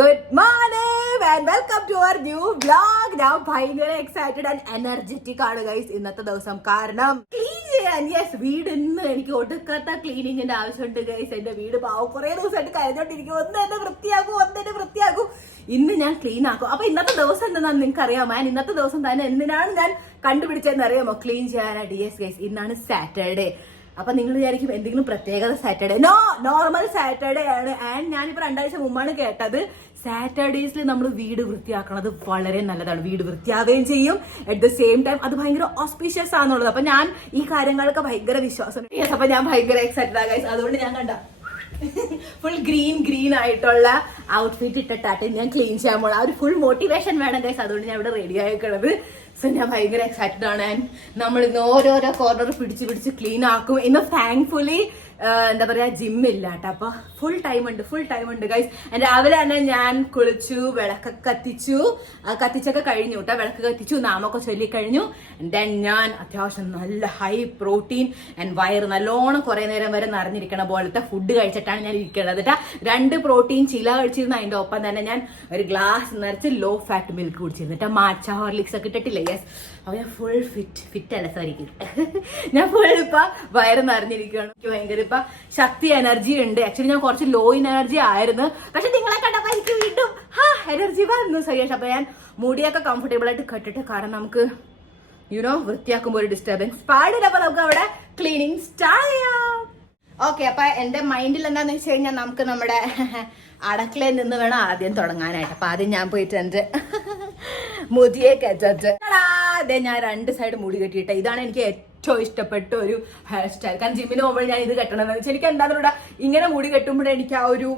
Good morning and welcome to our new vlog. ഞാൻ ഭയങ്കര excited and energetic ആണ് guys ഇന്നത്തെ ദിവസം. കാരണം ക്ലീൻ ചെയ്യാൻ വീട് ഇന്ന് എനിക്ക് ഒടുക്കത്ത ക്ലീനിങ്ങിന്റെ ആവശ്യമുണ്ട് ഗൈസ്. എന്റെ വീട് പാവം കുറെ ദിവസമായിട്ട് കരഞ്ഞോണ്ടിരിക്കും. ഒന്നെന്നെ വൃത്തിയാക്കൂ. ഇന്ന് ഞാൻ ക്ലീൻ ആക്കും. അപ്പൊ ഇന്നത്തെ ദിവസം എന്താണെന്ന് നിങ്ങൾക്ക് അറിയാമോ? ഇന്നത്തെ ദിവസം തന്നെ എന്തിനാണ് ഞാൻ കണ്ടുപിടിച്ചതെന്ന് അറിയാമോ? ക്ലീൻ ചെയ്യാനായിട്ട്. യെസ് ഗൈസ്, ഇന്നാണ് സാറ്റർഡേ. അപ്പൊ നിങ്ങൾ വിചാരിക്കും എന്തെങ്കിലും പ്രത്യേകത സാറ്റർഡേ? നോർമൽ സാറ്റർഡേ ആണ്. ആൻഡ് ഞാനിപ്പോ 2 ആഴ്ച മുമ്പാണ് കേട്ടത് സാറ്റർഡേസിൽ നമ്മൾ വീട് വൃത്തിയാക്കണത് വളരെ നല്ലതാണ്. വീട് വൃത്തിയാവുകയും ചെയ്യും, അറ്റ് ദ സെയിം ടൈം അത് ഭയങ്കര ഓസ്പീഷ്യസ് ആണെന്നുള്ളത്. അപ്പൊ ഞാൻ ഈ കാര്യങ്ങളൊക്കെ ഭയങ്കര വിശ്വാസം. അപ്പൊ ഞാൻ ഭയങ്കര എക്സൈറ്റഡ് ആയി. അതുകൊണ്ട് ഞാൻ കണ്ട ഫുൾ ഗ്രീൻ ആയിട്ടുള്ള ഔട്ട്ഫിറ്റ് ഇട്ടിട്ടാട്ടെ ഞാൻ ക്ലീൻ ചെയ്യാൻ പോകണം. ആ ഒരു ഫുൾ മോട്ടിവേഷൻ വേണം ഗൈസ്. അതുകൊണ്ട് ഞാൻ ഇവിടെ റെഡി ആയിക്കണത്. സോ ഞാൻ ഭയങ്കര എക്സൈറ്റഡ് ആണ്. ആൻഡ് നമ്മൾ ഇന്ന് ഓരോരോ കോർണർ പിടിച്ച് ക്ലീൻ ആക്കും. ഇന്ന് താങ്ക്ഫുള്ളി എന്താ പറയാ, ജിമ്മില്ല കേട്ടോ. അപ്പൊ ഫുൾ ടൈം ഉണ്ട് ഗൈസ്. രാവിലെ തന്നെ ഞാൻ കുളിച്ചു, വിളക്കൊക്കെ കത്തിച്ചൊക്കെ കഴിഞ്ഞു കേട്ടോ. വിളക്ക് കത്തിച്ചു, നാമൊക്കെ ചൊല്ലിക്കഴിഞ്ഞു. ദെൻ ഞാൻ അത്യാവശ്യം നല്ല ഹൈ പ്രോട്ടീൻ ആൻഡ് വയറ് നല്ലോണം കുറെ നേരം വരെ നിറഞ്ഞിരിക്കണ പോലത്തെ ഫുഡ് കഴിച്ചിട്ടാണ് ഞാൻ ഇരിക്കുന്നത് കേട്ടോ. 2 പ്രോട്ടീൻ ചില കഴിച്ചിരുന്നു. അതിന്റെ ഒപ്പം തന്നെ ഞാൻ ഒരു ഗ്ലാസ് നിറച്ച് ലോ ഫാറ്റ് മിൽക്ക് കുടിച്ചിരുന്നു കേട്ടോ. മാച്ച ഹോർലിക്സ് ഒക്കെ ഇട്ടിട്ടില്ല. യെസ്, അപ്പൊ ഞാൻ ഫുൾ ഫിറ്റ് അല്ല, സോറി, ഞാൻ ഫുൾ ഇപ്പൊ വയറ് നിറഞ്ഞിരിക്കുകയാണ്. എനിക്ക് ഭയങ്കര ഇപ്പൊ ശക്തി, എനർജി ഉണ്ട്. ആക്ച്വലി ഞാൻ കുറച്ച് ലോ എനർജി ആയിരുന്നു, പക്ഷെ നിങ്ങളെ കണ്ടപ്പോ എനിക്ക് വീണ്ടും എനർജി വന്നു. സരിയാ. അപ്പൊ ഞാൻ മുടിയൊക്കെ കംഫർട്ടബിൾ ആയിട്ട് കെട്ടിട്ട്, കാരണം നമുക്ക് വൃത്തിയാക്കുമ്പോൾ ഒരു ഡിസ്റ്റർബൻസ് പാടില്ല. അപ്പൊ നമുക്ക് അവിടെ ക്ലീനിങ് സ്റ്റാർട്ട് ചെയ്യാം. ഓക്കെ, അപ്പൊ എന്റെ മൈൻഡിൽ എന്താന്ന് വെച്ച് കഴിഞ്ഞാൽ നമുക്ക് നമ്മുടെ അടക്കളയിൽ നിന്ന് വേണം ആദ്യം തുടങ്ങാനായിട്ട്. അപ്പൊ ആദ്യം ഞാൻ പോയിട്ട് എന്റെ മുടിയെ കെട്ടിട്ട് അതെ, ഞാൻ 2 സൈഡ് മുടി കെട്ടിയിട്ട്. ഇതാണ് എനിക്ക് ഏറ്റവും ഇഷ്ടപ്പെട്ട ഒരു ഹെയർ സ്റ്റൈൽ. കാരണം ജിമ്മിന് പോകുമ്പോൾ ഞാൻ ഇത് കെട്ടണമെന്ന് വെച്ചാൽ എനിക്ക് എന്താണെന്ന് ഇങ്ങനെ മുടി കെട്ടുമ്പോഴേ എനിക്ക് ആ ഒരു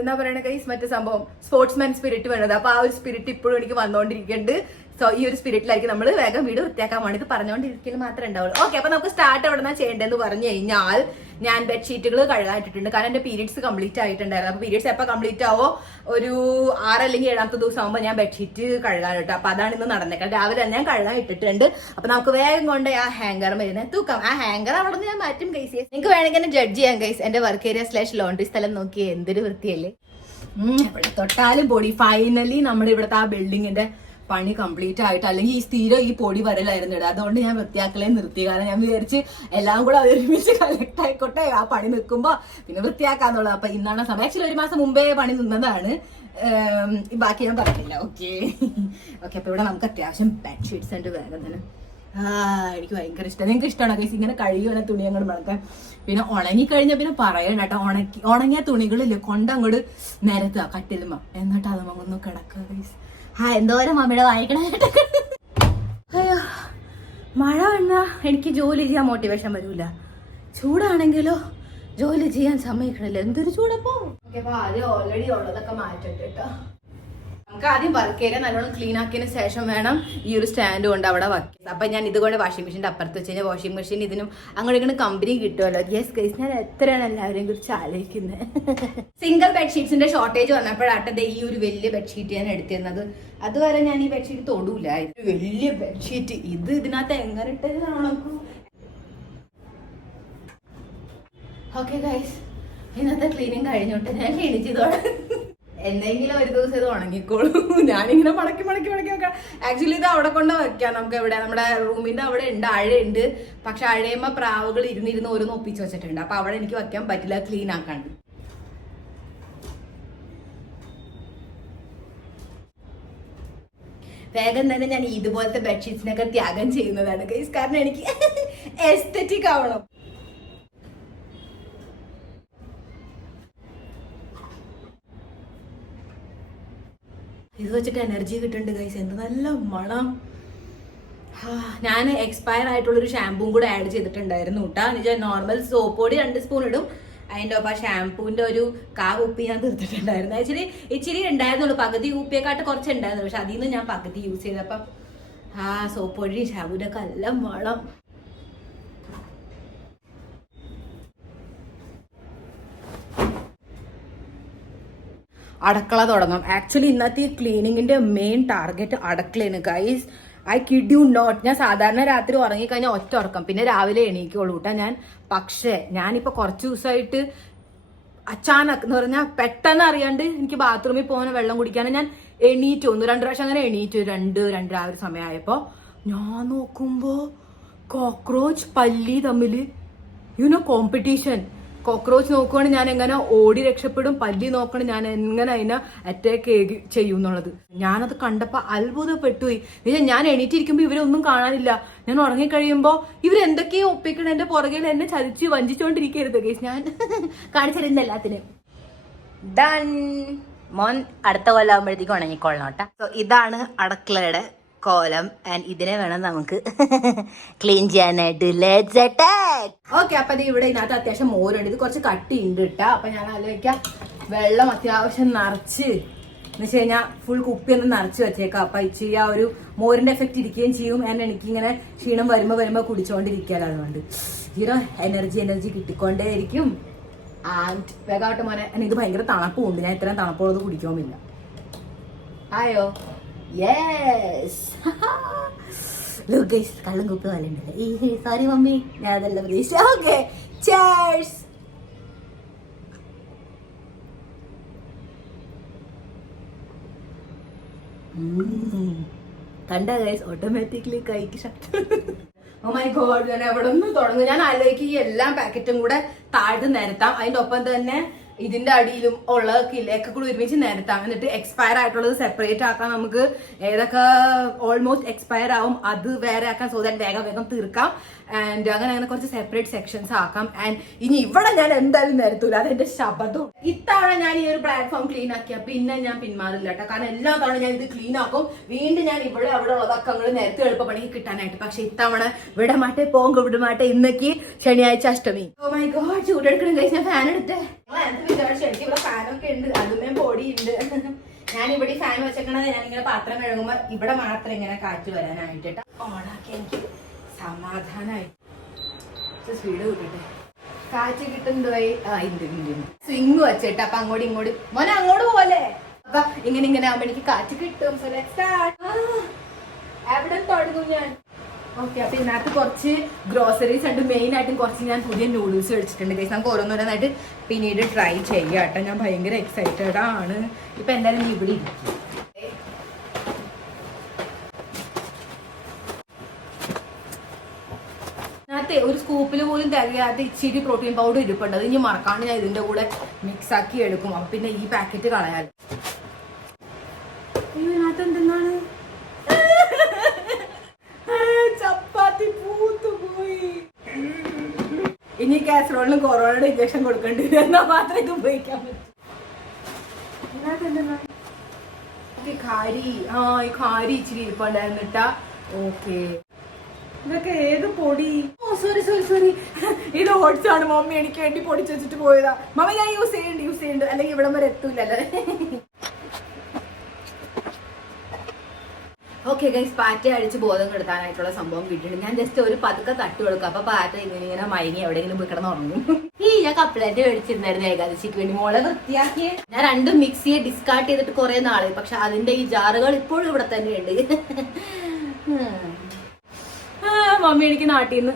എന്താ പറയണ കൈസ്, മറ്റേ സംഭവം സ്പോർട്സ്മാൻ സ്പിരിറ്റ് വേണ്ടത്. അപ്പൊ ആ ഒരു സ്പിരിറ്റ് ഇപ്പോഴും എനിക്ക് വന്നുകൊണ്ടിരിക്കുന്നുണ്ട്. സോ ഈ ഒരു സ്പിരിറ്റിലായിരിക്കും നമ്മൾ വേഗം വീട് വൃത്തിയാക്കാൻ വേണ്ടി ഇത് പറഞ്ഞുകൊണ്ടിരിക്കൽ മാത്രമേ ഉണ്ടാവുള്ളൂ. ഓക്കെ, അപ്പൊ നമുക്ക് സ്റ്റാർട്ട് എവിടെ നിന്നാ ചെയ്യേണ്ടതെന്ന് പറഞ്ഞു കഴിഞ്ഞാൽ, ഞാൻ ബെഡ്ഷീറ്റുകൾ കഴുകാനിട്ടിട്ടുണ്ട്. കാരണം എന്റെ പീരീഡ്സ് കംപ്ലീറ്റ് ആയിട്ടുണ്ടായിരുന്നു. അപ്പൊ പീരീഡ്സ് എപ്പോൾ കംപ്ലീറ്റ് ആവോ, ഒരു 6 അല്ലെങ്കിൽ 7ാമത്തെ ദിവസം ആകുമ്പോൾ ഞാൻ ബെഡ്ഷീറ്റ് കഴുകാനിട്ടു. അപ്പൊ അതാണ് ഇന്ന് നടന്നേക്കാം. രാവിലെ ഞാൻ കഴുകാൻ ഇട്ടിട്ടുണ്ട്. അപ്പൊ നമുക്ക് വേഗം കൊണ്ട് ആ ഹാങ്കർ വരുന്നത് തൂക്കാം. ആ ഹാങ്കർ അവിടെ നിന്ന് ഞാൻ മാറ്റും ഗൈസ്. നിങ്ങൾക്ക് വേണമെങ്കിൽ എന്നെ ജഡ്ജ് ചെയ്യാം ഗൈസ്. എന്റെ വർക്ക് ഏരിയ / ലോണ്ടറി സ്ഥലം നോക്കി എന്തൊരു വൃത്തിയല്ലേ. ഇവിടെ തൊട്ടാലും പൊടി. ഫൈനലി നമ്മുടെ ഇവിടുത്തെ ആ ബിൽഡിങ്ങിന്റെ പണി കംപ്ലീറ്റ് ആയിട്ട്, അല്ലെങ്കിൽ ഈ സ്ഥിരം ഈ പൊടി വരലായിരുന്നു ഇടുക. അതുകൊണ്ട് ഞാൻ വൃത്തിയാക്കലേ നിർത്തി. കാരണം ഞാൻ വിചാരിച്ച് എല്ലാം കൂടെ ഒരുമിച്ച് കളക്ട് ആയിക്കോട്ടെ, ആ പണി നിൽക്കുമ്പോ പിന്നെ വൃത്തിയാക്കാന്നുള്ളത്. അപ്പൊ ഇന്നാണ് സമയം. ആക്ച്വലി 1 മാസം മുമ്പേ പണി നിന്നതാണ്. ബാക്കി ഞാൻ പറഞ്ഞില്ല. ഓക്കെ, അപ്പൊ ഇവിടെ നമുക്ക് അത്യാവശ്യം ബെഡ്ഷീറ്റ്സ് ഉണ്ട്. വേഗം തന്നെ എനിക്ക് ഭയങ്കര ഇഷ്ടമാണ്. നിങ്ങൾക്ക് ഇഷ്ടമാണോ ഗൈസ് ഇങ്ങനെ കഴുകിയ തുണി അങ്ങോട്ട് മണക്കാൻ? പിന്നെ ഉണങ്ങിക്കഴിഞ്ഞ പിന്നെ പറയണ്ട കേട്ടോ. ഉണങ്ങിയ തുണികളില്ലേ കൊണ്ടങ്ങോട്ട് നിരത്തുക കട്ടിലുമ, എന്നിട്ട് അത് ഒന്ന് കിടക്കുക ഗൈസ്. എന്തോരം മമ്മിയുടെ വായിക്കണ. അയ്യോ, മഴ വന്നാ എനിക്ക് ജോലി ചെയ്യാൻ മോട്ടിവേഷൻ വരൂല. ചൂടാണെങ്കിലോ ജോലി ചെയ്യാൻ സമ്മതിക്കണില്ല. എന്തൊരു ചൂടപ്പോ. അപ്പൊ ആദ്യം ഓൾറെഡി ഉള്ളതൊക്കെ മാറ്റട്ടെ കേട്ടോ. നമുക്ക് ആദ്യം വർക്ക് ഏരിയ നല്ലോണം ക്ലീൻ ആക്കിയതിന് ശേഷം വേണം ഈ ഒരു സ്റ്റാൻഡ് കൊണ്ട് അവിടെ വയ്ക്കുക. അപ്പൊ ഞാൻ ഇതുകൊണ്ട് വാഷിംഗ് മെഷീൻ്റെ അപ്പുറത്ത് വെച്ച് കഴിഞ്ഞാൽ വാഷിംഗ് മെഷീൻ ഇതിനും അങ്ങോട്ട് ഇങ്ങനെ കമ്പനി കിട്ടുമല്ലോ. യെസ് ഗൈസ്, ഞാൻ എത്രയാണ് എല്ലാവരെയും കുറിച്ച് ആലോചിക്കുന്നത്. സിംഗിൾ ബെഡ്ഷീറ്റ്സിന്റെ ഷോർട്ടേജ് വന്നപ്പോഴാട്ടെ ഈ ഒരു വലിയ ബെഡ്ഷീറ്റ് ഞാൻ എടുത്തിരുന്നത്. അതുവരെ ഞാൻ ഈ ബെഡ്ഷീറ്റ് തൊടൂല. വലിയ ബെഡ്ഷീറ്റ് ഇത് ഇതിനകത്ത് എങ്ങനെ ഇട്ടതാണോ. ഓക്കെ ഗൈസ്, ഇന്നത്തെ ക്ലീനിങ് കഴിഞ്ഞോട്ടെ. ഞാൻ ക്ഷീണിച്ചതോടെ എന്തെങ്കിലും ഒരു ദിവസം ഇത് ഉണങ്ങിക്കോളൂ. ഞാനിങ്ങനെ മടക്കി വെക്കാം. ആക്ച്വലി ഇത് അവിടെ കൊണ്ട് വെക്കാം. നമുക്ക് എവിടെ, നമ്മുടെ റൂമിന്റെ അവിടെ ഉണ്ട്, അഴയുണ്ട്. പക്ഷെ അഴയമ്മ പ്രാവുകൾ ഇരുന്നിരുന്ന് ഓരോന്ന് ഒപ്പിച്ച് വെച്ചിട്ടുണ്ട്. അപ്പൊ അവിടെ എനിക്ക് വെക്കാൻ പറ്റില്ല, ക്ലീൻ ആക്കാണ്ട്. വേഗം തന്നെ ഞാൻ ഇതുപോലത്തെ ബെഡ്ഷീറ്റ്സിനൊക്കെ ത്യാഗം ചെയ്യുന്നതാണ് ഗൈസ്. കാരണം എനിക്ക് എസ്തെറ്റിക് ആവണം. ഇത് വെച്ചിട്ട് എനർജി കിട്ടുന്നുണ്ട് ഗൈസ്. എന്ത് നല്ല മണം. ഞാൻ എക്സ്പയർ ആയിട്ടുള്ളൊരു ഷാമ്പൂവും കൂടെ ആഡ് ചെയ്തിട്ടുണ്ടായിരുന്നു കേട്ടോ. എന്നുവെച്ചാൽ നോർമൽ സോപ്പ് പൊടി 2 സ്പൂൺ ഇടും. അതിൻ്റെ ഒപ്പം ഷാമ്പൂവിൻ്റെ ഒരു കുപ്പി ഞാൻ തീർത്തിട്ടുണ്ടായിരുന്നു. ആക്ച്വലി ഇച്ചിരി ഉണ്ടായിരുന്നുള്ളൂ, പകുതി കുപ്പിയെക്കാട്ട് കുറച്ച് ഉണ്ടായിരുന്നു. പക്ഷെ അതിൽ നിന്ന് ഞാൻ പകുതി യൂസ് ചെയ്തപ്പം സോപ്പ് പൊടി ഷാമ്പൂവിൻ്റെ ഒക്കെ നല്ല മണം. അടുക്കള തുടങ്ങാം. ആക്ച്വലി ഇന്നത്തെ ഈ ക്ലീനിങ്ങിന്റെ മെയിൻ ടാർഗറ്റ് അടുക്കളയാണ് guys. I kid you not. ഞാൻ സാധാരണ രാത്രി ഉറങ്ങിക്കഴിഞ്ഞാൽ ഒറ്റ ഉറക്കം, പിന്നെ രാവിലെ എണീക്കുള്ളൂ കേട്ടോ ഞാൻ. പക്ഷേ ഞാനിപ്പോൾ കുറച്ച് ദിവസമായിട്ട് അച്ചാനക് എന്ന് പറഞ്ഞാൽ പെട്ടെന്ന് അറിയാണ്ട് എനിക്ക് ബാത്റൂമിൽ പോകുന്ന വെള്ളം കുടിക്കാനും ഞാൻ എണീറ്റ് ഒന്ന് 2 പ്രാവശ്യം അങ്ങനെ എണീറ്റ് 2 ആ ഒരു സമയമായപ്പോ ഞാൻ നോക്കുമ്പോ കോക്രോച്ച് പല്ലി തമ്മില് കോമ്പറ്റീഷൻ. കോക്രോച്ച് നോക്കുവാണ് ഞാൻ എങ്ങനെ ഓടി രക്ഷപ്പെടും, പല്ലി നോക്കണം ഞാൻ എങ്ങനെ അതിനെ അറ്റാക്ക് ചെയ്യും എന്നുള്ളത്. ഞാനത് കണ്ടപ്പോ അത്ഭുതപ്പെട്ടുപോയി. ഞാൻ എണീറ്റിരിക്കുമ്പോ ഇവരൊന്നും കാണാനില്ല. ഞാൻ ഉറങ്ങിക്കഴിയുമ്പോ ഇവരെന്തൊക്കെയോ ഒപ്പിക്കണം എന്റെ പുറകിൽ എന്നെ ചതിച്ച് വഞ്ചിച്ചോണ്ടിരിക്കരുത് ഗൈസ്. ഞാൻ കാണിച്ചിരുന്ന എല്ലാത്തിനും ഡൺ. മോൻ അടുത്ത കൊല്ലം ആകുമ്പോഴത്തേക്ക് ഉണങ്ങിക്കൊള്ളണം കേട്ടോ. സോ ഇതാണ് അടുക്കളയുടെ കോലം ആൻഡ് ഇതിനെ വേണം നമുക്ക് ക്ലീൻ ചെയ്യാനായിട്ട്. Let's attack. ഓക്കെ, അപ്പൊ ഇവിടെ ഇതിനകത്ത് അത്യാവശ്യം മോരുണ്ട്. ഇത് കുറച്ച് കട്ടി ഉണ്ട് കേട്ടോ. അപ്പൊ ഞാൻ ആലോചിക്കാം വെള്ളം അത്യാവശ്യം നിറച്ച് എന്ന് വെച്ച് കഴിഞ്ഞാൽ ഫുൾ കുപ്പി ഒന്ന് നിറച്ച് വെച്ചേക്കാം. അപ്പൊ ഇച്ചിരി ആ ഒരു മോരിന്റെ എഫക്ട് ഇരിക്കുകയും ചെയ്യും. ആൻഡ് എനിക്കിങ്ങനെ ക്ഷീണം വരുമ്പോ കുടിച്ചോണ്ടിരിക്കാലോ. അതുകൊണ്ട് എനർജി കിട്ടിക്കൊണ്ടേയിരിക്കും. ആൻഡ് വേഗാവട്ടെ മോനെ. ഇത് ഭയങ്കര തണുപ്പും ഉണ്ട്. ഞാൻ ഇത്രയും തണുപ്പുള്ളത് കുടിക്കുമില്ല. ആയോ? യെസ്. ലുക്ക് ഗയ്സ്, കള്ളും കുപ്പി പോലെ ഉണ്ടല്ലേ. സോറി മമ്മി, ഞാൻ അതല്ല പ്രതീക്ഷിച്ച. Okay, cheers. കണ്ട ഗയ്സ്, ഓട്ടോമാറ്റിക്കലി കൈക്ക് ശക്തി. ഓ മൈ ഗോഡ്, ഞാൻ എവിടെ നിന്ന് തുടങ്ങും? ഞാൻ ആലോചിക്കും ഈ എല്ലാ പാക്കറ്റും കൂടെ താഴ്ത്ത് നിരത്താം. അതിന്റെ ഒപ്പം തന്നെ ഇതിന്റെ അടിയിലും ഉള്ള കിലൊക്കെ കൂടി ഒരുമിച്ച് നിരത്താം. എന്നിട്ട് എക്സ്പയർ ആയിട്ടുള്ളത് സെപ്പറേറ്റ് ആക്കാം. നമുക്ക് ഏതൊക്കെ ഓൾമോസ്റ്റ് എക്സ്പയർ ആവും അത് വേറെ ആക്കാം. സോ ദാറ്റ് വേഗം തീർക്കാം. ആൻഡ് അങ്ങനെ കുറച്ച് സെപ്പറേറ്റ് സെക്ഷൻസ് ആക്കാം. ആൻഡ് ഇനി ഇവിടെ ഞാൻ എന്തായാലും നിരത്തൂല, അതെന്റെ ശബ്ദം. ഇത്തവണ ഞാൻ ഈ ഒരു പ്ലാറ്റ്ഫോം ക്ലീൻ ആക്കിയ പിന്നെ ഞാൻ പിന്മാറില്ല കേട്ടോ. കാരണം എല്ലാ തവണ ഞാൻ ഇത് ക്ലീൻ ആക്കും. വീണ്ടും ഞാൻ അവിടെ ഉള്ളതൊക്കെ അങ്ങോട്ട് നിരത്തി എളുപ്പപ്പണിക്ക് കിട്ടാനായിട്ട്. പക്ഷെ ഇത്തവണ വിടമാട്ടെ വിടമാട്ടെ. ഇന്നേക്ക് ശനിയാഴ്ച അഷ്ടമി. ഓ മൈ ഗോഡ്, ചൂടെടുക്കണം കഴിച്ച് ഞാൻ ഫാൻ എടുത്തേ. വിചാരിച്ചു എനിക്ക് ഇവിടെ ഫാനൊക്കെ ഉണ്ട്, അതുമേ പൊടി ഉണ്ട്. ഞാൻ ഇവിടെ ഫാൻ വെച്ചേക്കണത് ഞാനിങ്ങനെ പാത്രം കഴുകുമ്പോ ഇവിടെ മാത്രം ഇങ്ങനെ കാറ്റ് വരാനായിട്ട് ഓണാക്കി എനിക്ക് സമാധാനായി. സ്പീഡ് കൂട്ടിട്ടെ, കാറ്റ് കിട്ടുന്നതായി. സ്വിങ് വെച്ചിട്ട് അപ്പൊ അങ്ങോട്ടും ഇങ്ങോട്ടും മോനെ അങ്ങോട്ട് പോലെ അപ്പൊ ഇങ്ങനെ ആവുമ്പോ എനിക്ക് കാറ്റ് കിട്ടും. എവിടെ തുടങ്ങും ഞാൻ? ഓക്കെ, അപ്പൊ ഇതിനകത്ത് കുറച്ച് ഗ്രോസറീസ് ഉണ്ട്. മെയിൻ ആയിട്ടും കുറച്ച് ഞാൻ പുതിയ നൂഡിൽസ് കഴിച്ചിട്ടുണ്ട് ഗൈസ്. നമുക്ക് ഓരോന്നോരോന്നായിട്ട് പിന്നീട് ട്രൈ ചെയ്യാം കേട്ടോ. ഞാൻ ഭയങ്കര എക്സൈറ്റഡ് ആണ്. ഇപ്പൊ എന്തായാലും ഇവിടെ ഇതിനകത്ത് ഒരു സ്കൂപ്പിൽ പോലും തികയാത്ത ഇച്ചിരി പ്രോട്ടീൻ പൗഡർ ഇരിപ്പുണ്ട്. അത് ഇനി മറക്കാണ്ട് ഞാൻ ഇതിന്റെ കൂടെ മിക്സ് ആക്കി എടുക്കും. അപ്പൊ പിന്നെ ഈ പാക്കറ്റ് കളയാലും. ഇതിനകത്ത് എന്തെന്നാണ് ഇനി കാസറോളിനും കൊറോണയുടെ ഇഞ്ചക്ഷൻ കൊടുക്കേണ്ടി വരും. എന്നാൽ മാത്രമേ ഇത് ഉപയോഗിക്കാൻ പറ്റൂ. ഈ കാരി ഇച്ചിരി ഇരിപ്പുണ്ടായിരുന്നിട്ടാ. ഓക്കെ, ഇതൊക്കെ ഏത് പൊടി? ഓ സോറി, ഇത് ഓട്സ് ആണ്. മമ്മി എനിക്ക് വേണ്ടി പൊടിച്ചു വെച്ചിട്ട് പോയതാ. മമ്മി ഞാൻ യൂസ് ചെയ്യുന്നുണ്ട് അല്ലെങ്കിൽ ഇവിടം വരെ എത്തൂലല്ലേ. ഓക്കെ ഗൈസ്, പാറ്റ അടിച്ച് ബോധം കെടുത്താനായിട്ടുള്ള സംഭവം കിട്ടിയിട്ടുണ്ട്. ഞാൻ ജസ്റ്റ് ഒരു പതുക്കെ തട്ട് കൊടുക്കും. അപ്പൊ പാറ്റ ഇങ്ങനെ മയങ്ങി എവിടെയെങ്കിലും പോയി കിടന്ന് ഉറങ്ങും. ഞാൻ കപ്പ്ലേറ്റ് മേടിച്ചിരുന്നായിരുന്നു ഏകാദശിക്ക് വേണ്ടി. മോളെ വൃത്തിയാക്കിയ ഞാൻ രണ്ടും മിക്സിയെ ഡിസ്കാർഡ് ചെയ്തിട്ട് കുറെ നാളായി. പക്ഷെ അതിന്റെ ഈ ജാറുകൾ ഇപ്പോഴും ഇവിടെ തന്നെയുണ്ട്. മമ്മി എനിക്ക് നാട്ടിൽ നിന്ന്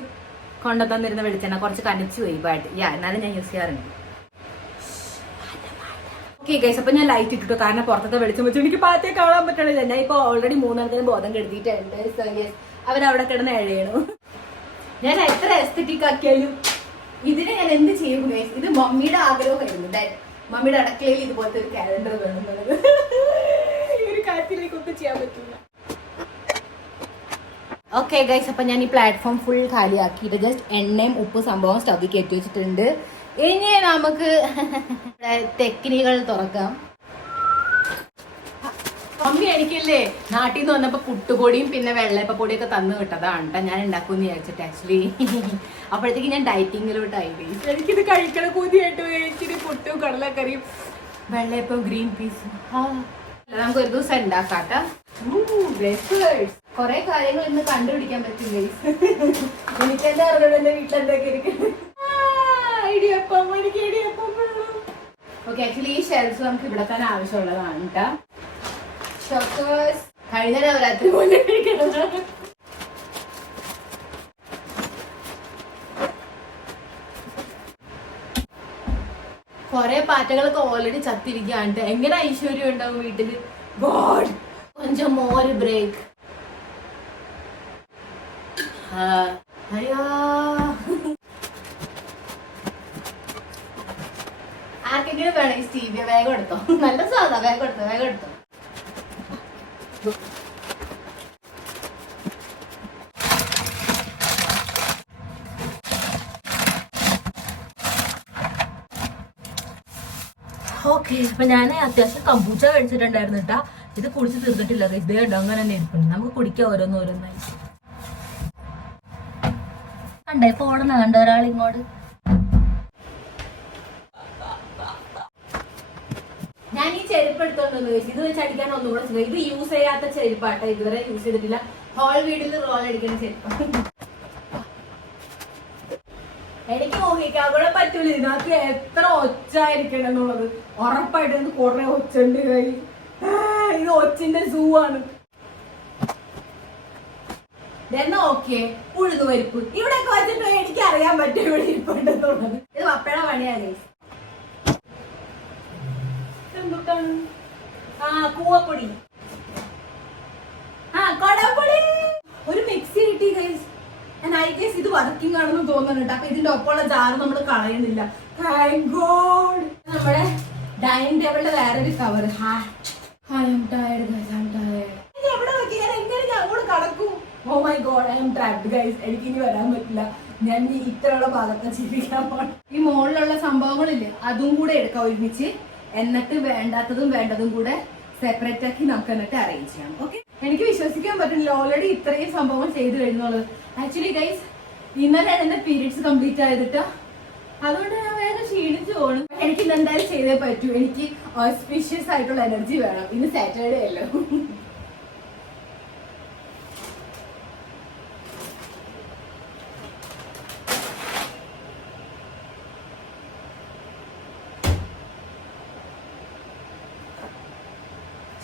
കൊണ്ടുതന്നിരുന്ന വെളിച്ചെണ്ണ കുറച്ച് കനച്ചു പോയി പാട്ട്. എന്നാലും ഞാൻ യൂസ് ചെയ്യാറുണ്ട്. ഓക്കെ ഗൈസ്, അപ്പൊ ഞാൻ ലൈറ്റ് ഇട്ടിട്ടു. കാരണം പുറത്തത്തെ വെളിച്ചം വെച്ചു എനിക്ക് പാറ്റയെ കാണാൻ പറ്റണില്ല. ഞാൻ ഇപ്പൊ ഓൾറെഡി 3 ബോധം കെടുത്തിയിട്ടുണ്ട്. അവരവിടെ കിടന്ന് എഴയണു. ഞാൻ എത്ര എസ്തറ്റിക് ആക്കിയാലും ഇതിനെ ഞാൻ എന്ത് ചെയ്യും ഗൈസ്? ഇത് മമ്മിയുടെ ആഗ്രഹമായിരുന്നു. മമ്മിയുടെ അടുക്കളയിൽ ഇതുപോലത്തെ ഒരു കാലണ്ടർ വേണമെന്നുള്ളത്. ഈ ഒരു കാര്യത്തിലേക്ക് ഒന്നും ചെയ്യാൻ പറ്റില്ല. ഓക്കെ ഗൈസ്, അപ്പൊ ഞാൻ ഈ പ്ലാറ്റ്ഫോം ഫുൾ കാലിയാക്കിയിട്ട് ജസ്റ്റ് എണ്ണയും ഉപ്പ് സംഭവം സ്റ്റവിൽ കയറ്റി വെച്ചിട്ടുണ്ട്. ഇനി നമുക്ക് തെക്കിനികൾ തുറക്കാം. മമ്മി എനിക്കില്ലേ നാട്ടിൽ നിന്ന് വന്നപ്പോ പുട്ടുപൊടിയും പിന്നെ വെള്ളയപ്പൊടിയൊക്കെ തന്നു വിട്ടതാണ് കേട്ടോ. ഞാൻ ഉണ്ടാക്കുമെന്ന് വിചാരിച്ചിട്ട് ആക്ച്വലി. അപ്പോഴത്തേക്ക് ഞാൻ ഡയറ്റിങ്ങിലോട്ടായി. എനിക്കിത് കഴിക്കണ കൂതിയായിട്ട് ഇച്ചിരി പുട്ടും കടലക്കറിയും വെള്ളയപ്പം ഗ്രീൻ പീസും നമുക്ക് ഒരു ദിവസം ഉണ്ടാക്കാട്ടോ. കൊറേ കാര്യങ്ങൾ ഇന്ന് കണ്ടുപിടിക്കാൻ പറ്റും. എനിക്കെന്താ അറിയുള്ളൂ എന്റെ വീട്ടിലെന്തൊക്കെ ഇരിക്കുന്നു. ഓക്കെ, ആക്ച്വലി ഈ ഷെൽസ് നമുക്ക് ഇവിടെ തന്നെ ആവശ്യമുള്ളതാണ് കേട്ടോ. ചോക്കേഴ്സ് കഴിഞ്ഞ നവരാത്രി പോലെ കൊറേ പാറ്റകളൊക്കെ ഓൾറെഡി ചത്തിരിക്കാണ്ട് എങ്ങനെ ഐശ്വര്യം ഉണ്ടാവും വീട്ടില്. ഗോഡ്, കൊഞ്ചം മോര് ബ്രേക്ക്. അയ്യോ, ആർക്കെങ്കിലും വേണം ഈ സ്റ്റീവിയ? വേഗം എടുത്തോ, നല്ല സാധാ, വേഗം എടുത്തോ, വേഗം എടുത്തോ. ഓക്കെ, അപ്പൊ ഞാൻ അത്യാവശ്യം കമ്പൂച്ച കഴിച്ചിട്ടുണ്ടായിരുന്നു കേട്ടാ. ഇത് കുടിച്ച് തീർന്നിട്ടില്ല, ഇതേ ഉണ്ടോ അങ്ങനെ തന്നെ ഇരിക്കുന്നു. നമുക്ക് കുടിക്കാം ഓരോന്നോരോന്നായി. കണ്ടേ പോടണ കണ്ട ഒരാളിങ്ങോട്ട്. ഞാൻ ഈ ചെരുപ്പ് എടുത്തോണ്ട് ഇത് വെച്ച് അടിക്കാൻ ഒന്നുകൂടെ സുഖം. ഇത് യൂസ് ചെയ്യാത്ത ചെരുപ്പാട്ടോ, ഇതുവരെ യൂസ് ചെയ്തിട്ടില്ല. ഹോൾ വീട്ടിൽ റോൾ അടിക്കുന്ന ചെരുപ്പാണ്. എനിക്ക് ഊഹിക്കാൻ കൂടെ പറ്റൂല ഇതിനകത്ത് എത്ര ഒച്ച ആയിരിക്കണം എന്നുള്ളത്. ഉറപ്പായിട്ട് കുറെ ഒച്ചുണ്ട് കൈ. ഇത് ഒച്ചിന്റെ സൂ ആണ്. ഓക്കെ, ഉഴുതു പരിപ്പ് ഇവിടെയൊക്കെ വെച്ചിട്ട് എനിക്ക് അറിയാൻ പറ്റും ഇവിടെ ഇരിപ്പുണ്ടെന്നുള്ളത്. ഇത് പപ്പട പണിയാണ്. എന്തുട്ടാണ്? കൂവപ്പൊടി, കൊടപ്പൊടി. ഒരു മിക്സി കിട്ടി ഗൈസ്. ഐ ഗെസ് ഇത് വർക്കിംഗ് ആണെന്ന് തോന്നുന്നുണ്ട്. അപ്പൊ ഇതിന്റെ ഒപ്പമുള്ള ജാറ് നമ്മൾ കളയുന്നില്ല. Thank God. നമ്മുടെ ഡൈനിങ് ടേബിളിന്റെ വേറൊരു കവർ. എവിടെ നോക്കി ഞാൻ എങ്ങനെ ഞാൻ അങ്ങോട്ട് കടക്കും? Oh my god, I am trapped guys. എനിക്ക് ഇനി വരാൻ പറ്റില്ല. ഞാൻ ഇത്രയുള്ള ഭാഗത്ത് ജീവിക്കാൻ പോകണം. ഈ മുകളിലുള്ള സംഭവങ്ങളില്ലേ, അതും കൂടെ എടുക്കാം ഒരുമിച്ച്. എന്നിട്ട് വേണ്ടാത്തതും വേണ്ടതും കൂടെ സെപ്പറേറ്റ് ആക്കി നമുക്ക് എന്നിട്ട് അറേഞ്ച് ചെയ്യാം. ഓക്കെ, എനിക്ക് വിശ്വസിക്കാൻ പറ്റില്ല ഓൾറെഡി ഇത്രയും സംഭവം ചെയ്തു കഴിഞ്ഞുള്ളത്. ആക്ച്വലി ഗൈസ്, ഇന്നലെ എന്റെ പീരീഡ്സ് കംപ്ലീറ്റ് ആയതിട്ട് അതുകൊണ്ട് ഞാൻ വേറെ ക്ഷീണിച്ചു പോകണം. എനിക്ക് ഇന്നെന്തായാലും ചെയ്തേ പറ്റൂ. എനിക്ക് ഓസ്പീഷ്യസ് ആയിട്ടുള്ള എനർജി വേണം. ഇന്ന് സാറ്റർഡേ അല്ലോ.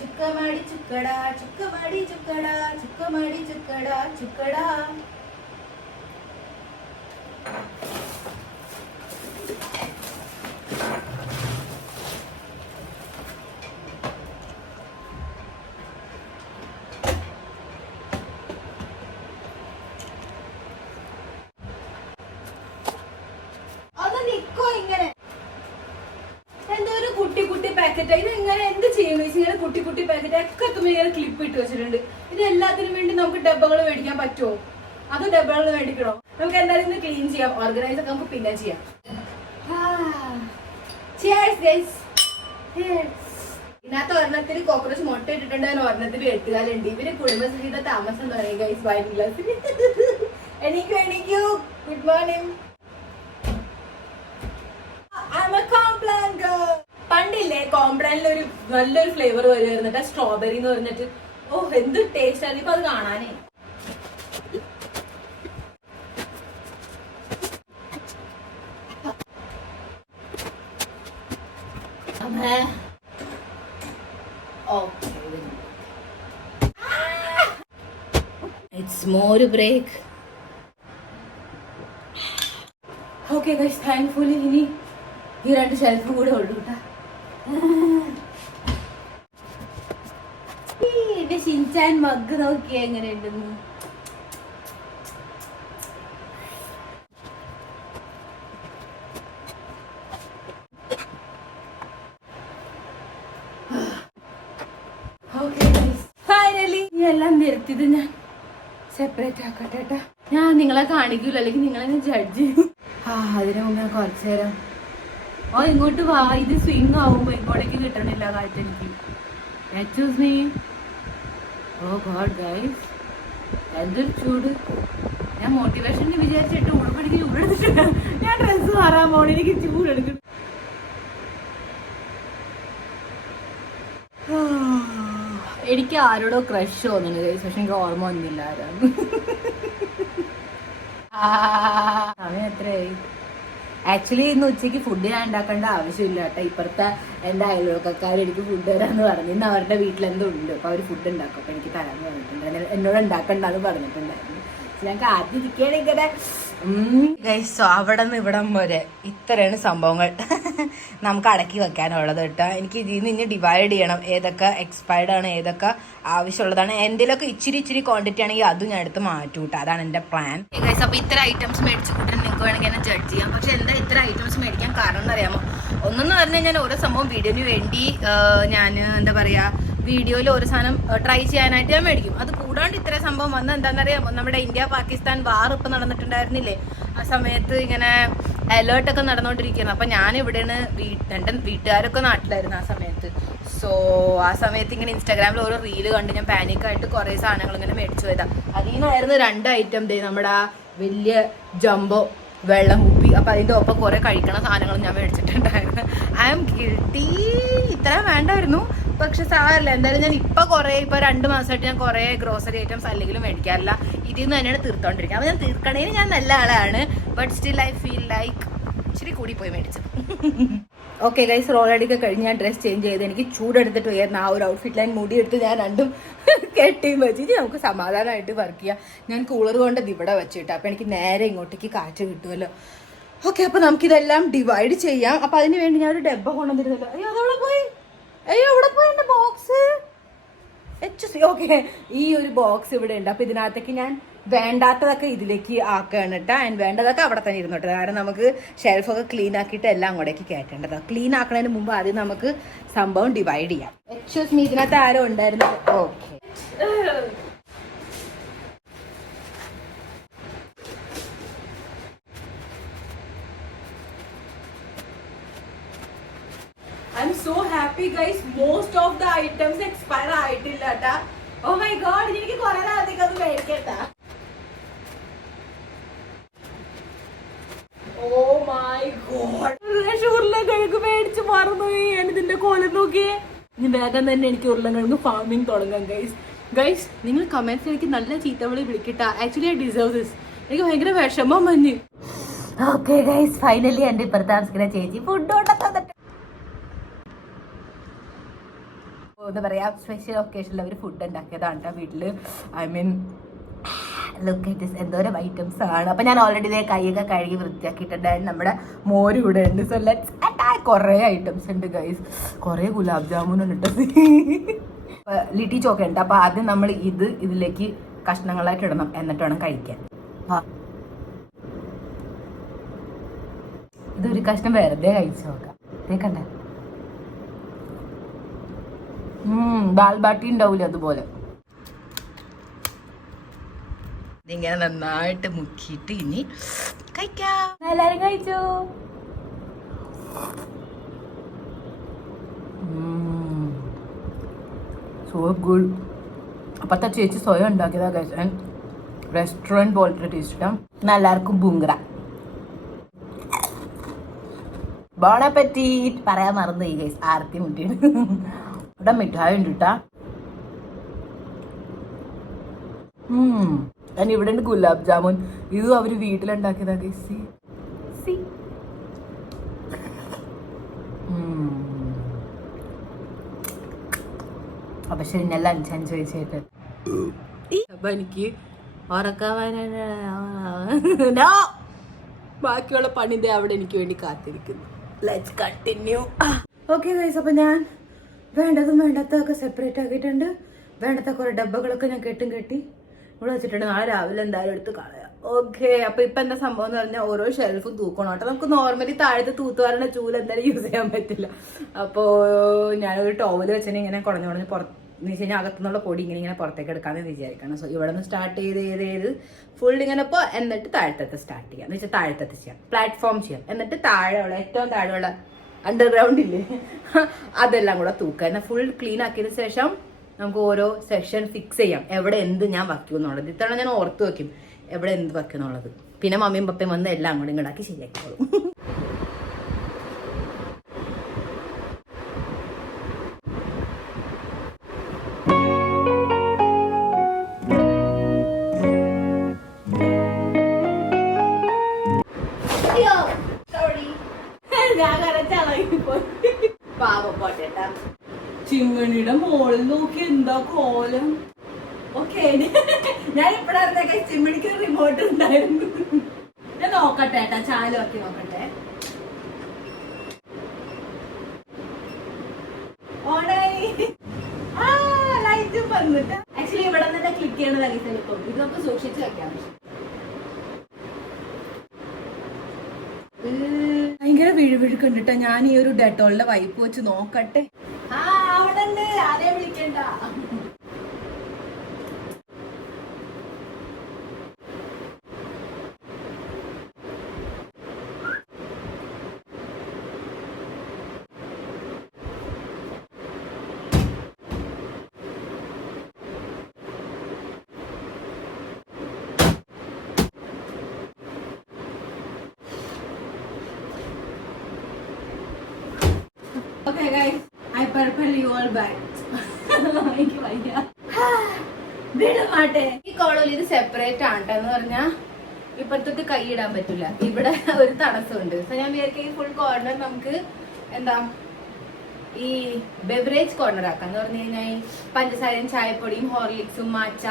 ചുക്കമാടി ചുക്കടാ, ചുക്കമാടി ചുക്കടാ, ചുക്കമാടി ചുക്കടാ, ചുക്കടാ. അത് നിക്കോ ഇങ്ങനെ. എന്തോ ഒരു കുട്ടി കുട്ടി പാക്കറ്റ്. ഇത് ഇങ്ങനെ എന്ത് ചെയ്യുന്നു? ഇങ്ങനെ കുട്ടി കുട്ടി പാക്കറ്റ് ഒക്കെ ഇങ്ങനെ ക്ലിപ്പ് ഇട്ട് വെച്ചിട്ടുണ്ട്. ഇത് എല്ലാത്തിനും വേണ്ടി നമുക്ക് ഡബ്ബകൾ മേടിക്കാൻ പറ്റുമോ? അത് ഡബ്ബകൾ മേടിക്കണോ? നമുക്ക് എന്തായാലും ഇന്ന് ക്ലീൻ ചെയ്യാം. ഓർഗനൈസ് ഒക്കെ നമുക്ക് പിന്നെ ചെയ്യാം. ഇതിനകത്ത് ഒരെണ്ണത്തിന് കോക്രോച്ച് മുട്ട ഇട്ടിട്ടുണ്ട്. ഒരെണ്ണത്തിന് എട്ടുകാലുണ്ട്. ഇവര് കുടുംബശ്രീയുടെ താമസം പറയും ഗൈസ്. Wine glass. എണീക്കൂ എണീക്കൂ. Good morning. പണ്ടില്ലേ കോംപ്ലാനിൽ ഒരു നല്ലൊരു ഫ്ലേവർ വരുമായിരുന്നു, സ്ട്രോബെറി എന്ന് പറഞ്ഞിട്ട്. ഓ എന്ത് ടേസ്റ്റ് ആണ്. ഇപ്പൊ അത് കാണാനേ. It's more break. Okay guys, thankfully ഇനി ഈ രണ്ട് ഷെൽഫും കൂടെ ഉള്ളൂ കേട്ടാ. എന്റെ ഷിൻചാൻ മഗ് നോക്കിയാ എങ്ങനെ ഉണ്ടെന്ന്. ഫൈനലി എല്ലാം നിർത്തിയത് ഞാൻ സെപ്പറേറ്റ് ആക്കട്ടെ കേട്ടാ. ഞാൻ നിങ്ങളെ കാണിക്കൂല, അല്ലെങ്കിൽ നിങ്ങളെ ജഡ്ജ് ചെയ്യും. അതിനു മുമ്പ് ഞാൻ കുറച്ചു നേരം ഇങ്ങോട്ട് വാ. ഇത് സ്വിങ് ആവുമ്പോ ഇങ്ങോട്ടേക്ക് കിട്ടണില്ല കാറ്റ് എനിക്ക്. Excuse me. Oh god guys, എന്തൊരു ചൂട്. ഞാൻ മോട്ടിവേഷന് വിചാരിച്ചിട്ട് ഉടുപ്പടിക്ക് ചൂടെടുത്തിട്ട് ഞാൻ ഡ്രസ്സ് മാറാൻ പോണ. എനിക്ക് ചൂടെടുക്കണം. എനിക്ക് ആരോടോ ക്രഷ് തോന്നുന്നു ഗൈസ്, പക്ഷെ എനിക്ക് ഓർമ്മ വന്നില്ല ആരാണ്. സമയം എത്രയായി? ആക്ച്വലി ഇന്ന് ഉച്ചയ്ക്ക് ഫുഡ് ഞാൻ ഉണ്ടാക്കേണ്ട ആവശ്യമില്ല കേട്ടോ. ഇപ്പുറത്തെ എൻ്റെ അയൽവക്കക്കാർ എനിക്ക് ഫുഡ് തരാമെന്ന് പറഞ്ഞു. ഇന്ന് അവരുടെ വീട്ടിലെന്തോ ഉണ്ട്, അപ്പോൾ അവർ ഫുഡ് ഉണ്ടാക്കും. അപ്പോൾ എനിക്ക് തരാമെന്ന് പറഞ്ഞിട്ടുണ്ട്. എന്നോട് ഉണ്ടാക്കണ്ടെന്ന് പറഞ്ഞിട്ടുണ്ടായിരുന്നു. ഞാൻ കാത്തിരിക്കണ ഇങ്ങനെ. ഗൈസ് അവിടെ നിന്ന് ഇവിടം വരെ ഇത്രയാണ് സംഭവങ്ങൾ നമുക്ക് അടക്കി വെക്കാനുള്ളത് കേട്ടോ. എനിക്ക് ഇതിൽ നിന്ന് ഇനി ഡിവൈഡ് ചെയ്യണം ഏതൊക്കെ എക്സ്പയർഡ് ആണ്, ഏതൊക്കെ ആവശ്യമുള്ളതാണ്. എന്തെങ്കിലുമൊക്കെ ഇച്ചിരി ക്വാണ്ടിറ്റി ആണെങ്കിൽ അതും ഞാൻ എടുത്ത് മാറ്റും കേട്ടോ. അതാണ് എൻ്റെ പ്ലാൻ. ഗൈസ് അപ്പോൾ ഇത്ര ഐറ്റംസ് മേടിച്ച് കൂട്ടാൻ നിങ്ങൾക്ക് വേണമെങ്കിൽ എന്നെ ജഡ്ജ് ചെയ്യാം. പക്ഷെ എന്താ ഇത്ര ഐറ്റംസ് മേടിക്കാൻ കാരണം എന്നറിയാമോ? ഒന്നെന്ന് പറഞ്ഞാൽ ഞാൻ ഓരോ സംഭവം വീഡിയോന് വേണ്ടി ഞാൻ എന്താ പറയുക വീഡിയോയിൽ ഒരു സാധനം ട്രൈ ചെയ്യാനായിട്ട് ഞാൻ മേടിക്കും. അത് കൂടാണ്ട് ഇത്ര സംഭവം വന്നത് എന്താണെന്നറിയാമോ? നമ്മുടെ ഇന്ത്യ പാകിസ്ഥാൻ വാർ ഇപ്പം നടന്നിട്ടുണ്ടായിരുന്നില്ലേ? ആ സമയത്ത് ഇങ്ങനെ അലേർട്ടൊക്കെ നടന്നുകൊണ്ടിരിക്കുകയാണ്. അപ്പം ഞാനിവിടെയാണ് എൻ്റെ വീട്ടുകാരൊക്കെ നാട്ടിലായിരുന്നു ആ സമയത്ത്. സോ ആ സമയത്ത് ഇങ്ങനെ ഇൻസ്റ്റാഗ്രാമിൽ ഓരോ റീല് കണ്ട് ഞാൻ പാനിക്കായിട്ട് കുറേ സാധനങ്ങൾ ഇങ്ങനെ മേടിച്ചു പോയതാണ്. അതിൽ നിന്നായിരുന്നു 2 ഐറ്റം നമ്മുടെ ആ വലിയ ജംബോ വെള്ളം കുപ്പി. അപ്പം അതിൻ്റെ ഒപ്പം കുറേ കഴിക്കണ സാധനങ്ങളും ഞാൻ മേടിച്ചിട്ടുണ്ടായിരുന്നു. I am guilty. ഇത്രയും വേണ്ടായിരുന്നു, പക്ഷെ സാരമില്ല. എന്തായാലും ഞാൻ ഇപ്പോൾ 2 മാസമായിട്ട് ഞാൻ കുറേ ഗ്രോസറി ഐറ്റംസ് അല്ലെങ്കിലും മേടിക്കാറില്ല. ഇതിൽ നിന്ന് തന്നെയാണ് തീർത്തോണ്ടിരിക്കുക. അപ്പോൾ ഞാൻ തീർക്കണേന് ഞാൻ നല്ല ആളാണ്, but still I feel like ഇച്ചിരി കൂടി പോയി മേടിച്ചു. ഓക്കെ ഗൈസ്, റോളടിയൊക്കെ കഴിഞ്ഞ് ഞാൻ ഡ്രസ്സ് ചേഞ്ച് ചെയ്ത് എനിക്ക് ചൂടെടുത്തിട്ട് ഉയർന്ന ആ ഒരു ഔട്ട്ഫിറ്റ് ലൈൻ മുടിയെടുത്ത് ഞാൻ രണ്ടും കെട്ടിയും വെച്ചിട്ട് നമുക്ക് സമാധാനമായിട്ട് വർക്ക് ചെയ്യാം. ഞാൻ കൂളർ കൊണ്ട് ഇവിടെ വെച്ചിട്ട് അപ്പം എനിക്ക് നേരെ ഇങ്ങോട്ടേക്ക് കാറ്റ് കിട്ടുമല്ലോ. ഓക്കെ, അപ്പോൾ നമുക്കിതെല്ലാം ഡിവൈഡ് ചെയ്യാം. അപ്പം അതിന് വേണ്ടി ഞാൻ ഒരു ഡബ്ബ കൊണ്ടുവന്നിരുന്നല്ലോ. അയ്യോ അതവിടെ പോയി, എവിടെ പോയി എൻ്റെ ബോക്സ്? ഓക്കെ, ഈ ഒരു ബോക്സ് ഇവിടെ ഉണ്ട്. അപ്പം ഇതിനകത്തേക്ക് ഞാൻ വേണ്ടാത്തതൊക്കെ ഇതിലേക്ക് ആക്കുകയാണ് കേട്ടോ. ആൻഡ് വേണ്ടതൊക്കെ അവിടെ തന്നെ ഇരുന്നോട്ടെ. കാരണം നമുക്ക് ഷെൽഫൊക്കെ ക്ലീൻ ആക്കിയിട്ട് എല്ലാം അങ്ങോട്ടേക്ക് കയറ്റേണ്ടതാണ്. ക്ലീൻ ആക്കുന്നതിന് മുമ്പ് ആദ്യം നമുക്ക് സംഭവം ഡിവൈഡ് ചെയ്യാം. എക്സ്ക്യൂസ് മീ, ഇതിനകത്ത് ആരോ ഉണ്ടായിരുന്നു? Okay, I'm so happy guys. Most of the items expire ആയിട്ടില്ല ട്ടാ. Oh my god, എനിക്ക് കുറേ നാളത്തേക്ക് അത് മേടിക്കട്ടാ. Oh my god, ഉരുളക്കിഴങ്ങ് മേടിച്ച് മറന്നുപോയി. ഇതിന്റെ കോലം നോക്കിയേ. ഇനി വേഗം തന്നെ എനിക്ക് ഉരുളക്കിഴങ്ങ് ഫാമിംഗ് തുടങ്ങാം ഗൈസ്. നിങ്ങൾ കമന്റ്സ് എനിക്ക് നല്ല ചീത്തവിളി വിളിക്കട്ടാ. Actually I deserve this. എനിക്ക് ഭയങ്കര വിഷമം വന്നു. ഓക്കെ ഗൈസ്, ഫൈനലി എൻ്റെ ഇപ്പുറത്തെ താമസിക്കുന്ന ചേച്ചി ഫുഡ് ഉണ്ടാക്കാൻ എന്താ പറയുക സ്പെഷ്യൽ ഒക്കേഷനിൽ അവർ ഫുഡ് ഉണ്ടാക്കിയതാണ് കേട്ടോ വീട്ടിൽ. I mean look at this, എന്തോരം ഐറ്റംസ് ആണ്. അപ്പം ഞാൻ ഓൾറെഡി ഇതേ കൈയൊക്കെ കഴുകി വൃത്തിയാക്കിയിട്ടുണ്ടായിരുന്നു. നമ്മുടെ മോര് ഇവിടെ ഉണ്ട്. So let's attack. കുറേ ഐറ്റംസ് ഉണ്ട് ഗൈസ്. കുറേ ഗുലാബ് ജാമുൻ ഉണ്ട്, ലിറ്റി ചോക്ക ഉണ്ട്. അപ്പം ആദ്യം നമ്മൾ ഇതിലേക്ക് കഷ്ണങ്ങളായിട്ട് ഇടണം, എന്നിട്ട് വേണം കഴിക്കാൻ. ഇതൊരു കഷ്ണം വെറുതെ കഴിച്ചു നോക്കാം. കേൾക്കണ്ടേ? ദാൽ ബാട്ടി ഉണ്ടാവില്ല അതുപോലെ. ഇതിങ്ങനെ നന്നായിട്ട് മുക്കിയിട്ട് ഇനി കഴിക്കാം. എല്ലാരും കഴിച്ചോ? So good. അപ്പത്തെ ചേച്ചി സ്വയം ഉണ്ടാക്കിയതാ കഴിച്ചാൽ റെസ്റ്റോറൻറ്റ് പോലത്തെ ടേസ്റ്റ്. എല്ലാവർക്കും ബുങ്കറ ബോണ പറ്റി പറയാൻ മറന്നു പോയി ഗൈസ്. ആർത്തി മുട്ടിയാണ്. ഇവിടെ മിഠായി ഉണ്ട് കേട്ടാ. ഞാൻ ഇവിടെ ഉണ്ട് ഗുലാബ് ജാമുൻ. ഇതും അവര് വീട്ടിലുണ്ടാക്കിയതാ ഗൈസ്. അപ്പൊ ശരി, ഞാൻ ലഞ്ച് എൻജോയ് ചെയ്തിട്ട് അപ്പൊ എനിക്ക് ബാക്കിയുള്ള പണിതേ അവിടെ എനിക്ക് വേണ്ടി കാത്തിരിക്കുന്നു. Let's continue. ഓക്കെ ഗൈസ്, അപ്പൊ ഞാൻ വേണ്ടതും വേണ്ടാത്തതൊക്കെ സെപ്പറേറ്റ് ആക്കിയിട്ടുണ്ട്. വേണ്ടത്ത കുറെ ഡബ്ബകളൊക്കെ ഞാൻ കെട്ടി ഇവിടെ വെച്ചിട്ടുണ്ട്. നാളെ രാവിലെ എന്തായാലും എടുത്ത് കളയാം. ഓക്കെ, അപ്പൊ ഇപ്പൊ എന്താ സംഭവം എന്ന് പറഞ്ഞാൽ ഓരോ ഷെൽഫും തൂക്കണം കേട്ടോ. നമുക്ക് നോർമലി താഴത്തെ തൂത്തുവാറുടെ ചൂല് എന്തായാലും യൂസ് ചെയ്യാൻ പറ്റില്ല. അപ്പോൾ ഞാനൊരു ടോവൽ വെച്ചിട്ട് ഇങ്ങനെ കുടഞ്ഞു പുറത്ത് എന്ന് വെച്ച് കഴിഞ്ഞാൽ അകത്തുനിന്നുള്ള പൊടി ഇങ്ങനെ പുറത്തേക്ക് എടുക്കാമെന്ന് വിചാരിക്കണം. സോ ഇവിടെ നിന്ന് സ്റ്റാർട്ട് ചെയ്ത് ഫുൾ ഇങ്ങനെ ഇപ്പോൾ എന്നിട്ട് താഴത്തെ സ്റ്റാർട്ട് ചെയ്യാം. എന്ന് വെച്ചാൽ താഴത്തെ ചെയ്യാം, പ്ലാറ്റ്ഫോം ചെയ്യാം. എന്നിട്ട് താഴെയുള്ള ഏറ്റവും താഴെയുള്ള അണ്ടർഗ്രൗണ്ട് ഇല്ലേ, അതെല്ലാം കൂടെ തൂക്കുക. എന്നാൽ ഫുൾ ക്ലീൻ ആക്കിയതിന് ശേഷം നമുക്ക് ഓരോ സെക്ഷൻ ഫിക്സ് ചെയ്യാം, എവിടെ എന്ത് ഞാൻ വയ്ക്കും എന്നുള്ളത്. ഇത്തവണ ഞാൻ ഓർത്ത് വയ്ക്കും എവിടെ എന്ത് വയ്ക്കും എന്നുള്ളത്. പിന്നെ മമ്മിയും പപ്പയും വന്ന് എല്ലാം കൂടെ ഇങ്ങോട്ടാക്കി ശരിയാക്കിക്കോളും. പാവപ്പെട്ട ചിങ്ങണിയുടെ മോളിൽ നോക്കി എന്താ കോലം. ഓക്കെ ഞാൻ ഇപ്പഴായിരുന്നൊക്കെ ചിമ്മിണിക്ക് റിമോട്ട് ഉണ്ടായിരുന്നു. ഞാൻ നോക്കട്ടെ ഏട്ടാ, ചാലൊക്കെ നോക്കട്ടെ. ഓണായി. ആ ലൈറ്റും വന്നിട്ട്. ആക്ച്വലി ഇവിടെ തന്നെ ക്ലിക്ക് ചെയ്യണതാണ് ഇപ്പം. ഇത് നമുക്ക് സൂക്ഷിച്ച് വെക്കാം. ഭയങ്കര വിഴുവിഴുക്കുണ്ടിട്ടോ. ഞാൻ ഈ ഒരു ഡെറ്റോളിന്റെ വൈപ്പ് വെച്ച് നോക്കട്ടെ. ആ അവിടെ ഉണ്ട്, ആരെയും വിളിക്കണ്ട. Okay guys, I purple you all back. എനിക്ക് വയ്യ. വിടമാട്ടെ. ഈ കോളോയിൽ ഇത് സെപ്പറേറ്റ് ആണ് എന്ന് പറഞ്ഞാ ഇപ്പഴത്തെ കൈ ഇടാൻ പറ്റില്ല. ഇവിടെ ഒരു തടസ്സമുണ്ട്. സോ ഞാൻ വിചാരിക്കും ഈ ഫുൾ കോർണർ നമുക്ക് എന്താ ഈ ബെവറേജ് കോർണർ ആക്കാം. എന്ന് പറഞ്ഞു കഴിഞ്ഞാൽ ഈ പഞ്ചസാരയും ചായപ്പൊടിയും ഹോർലിക്സും മാച്ച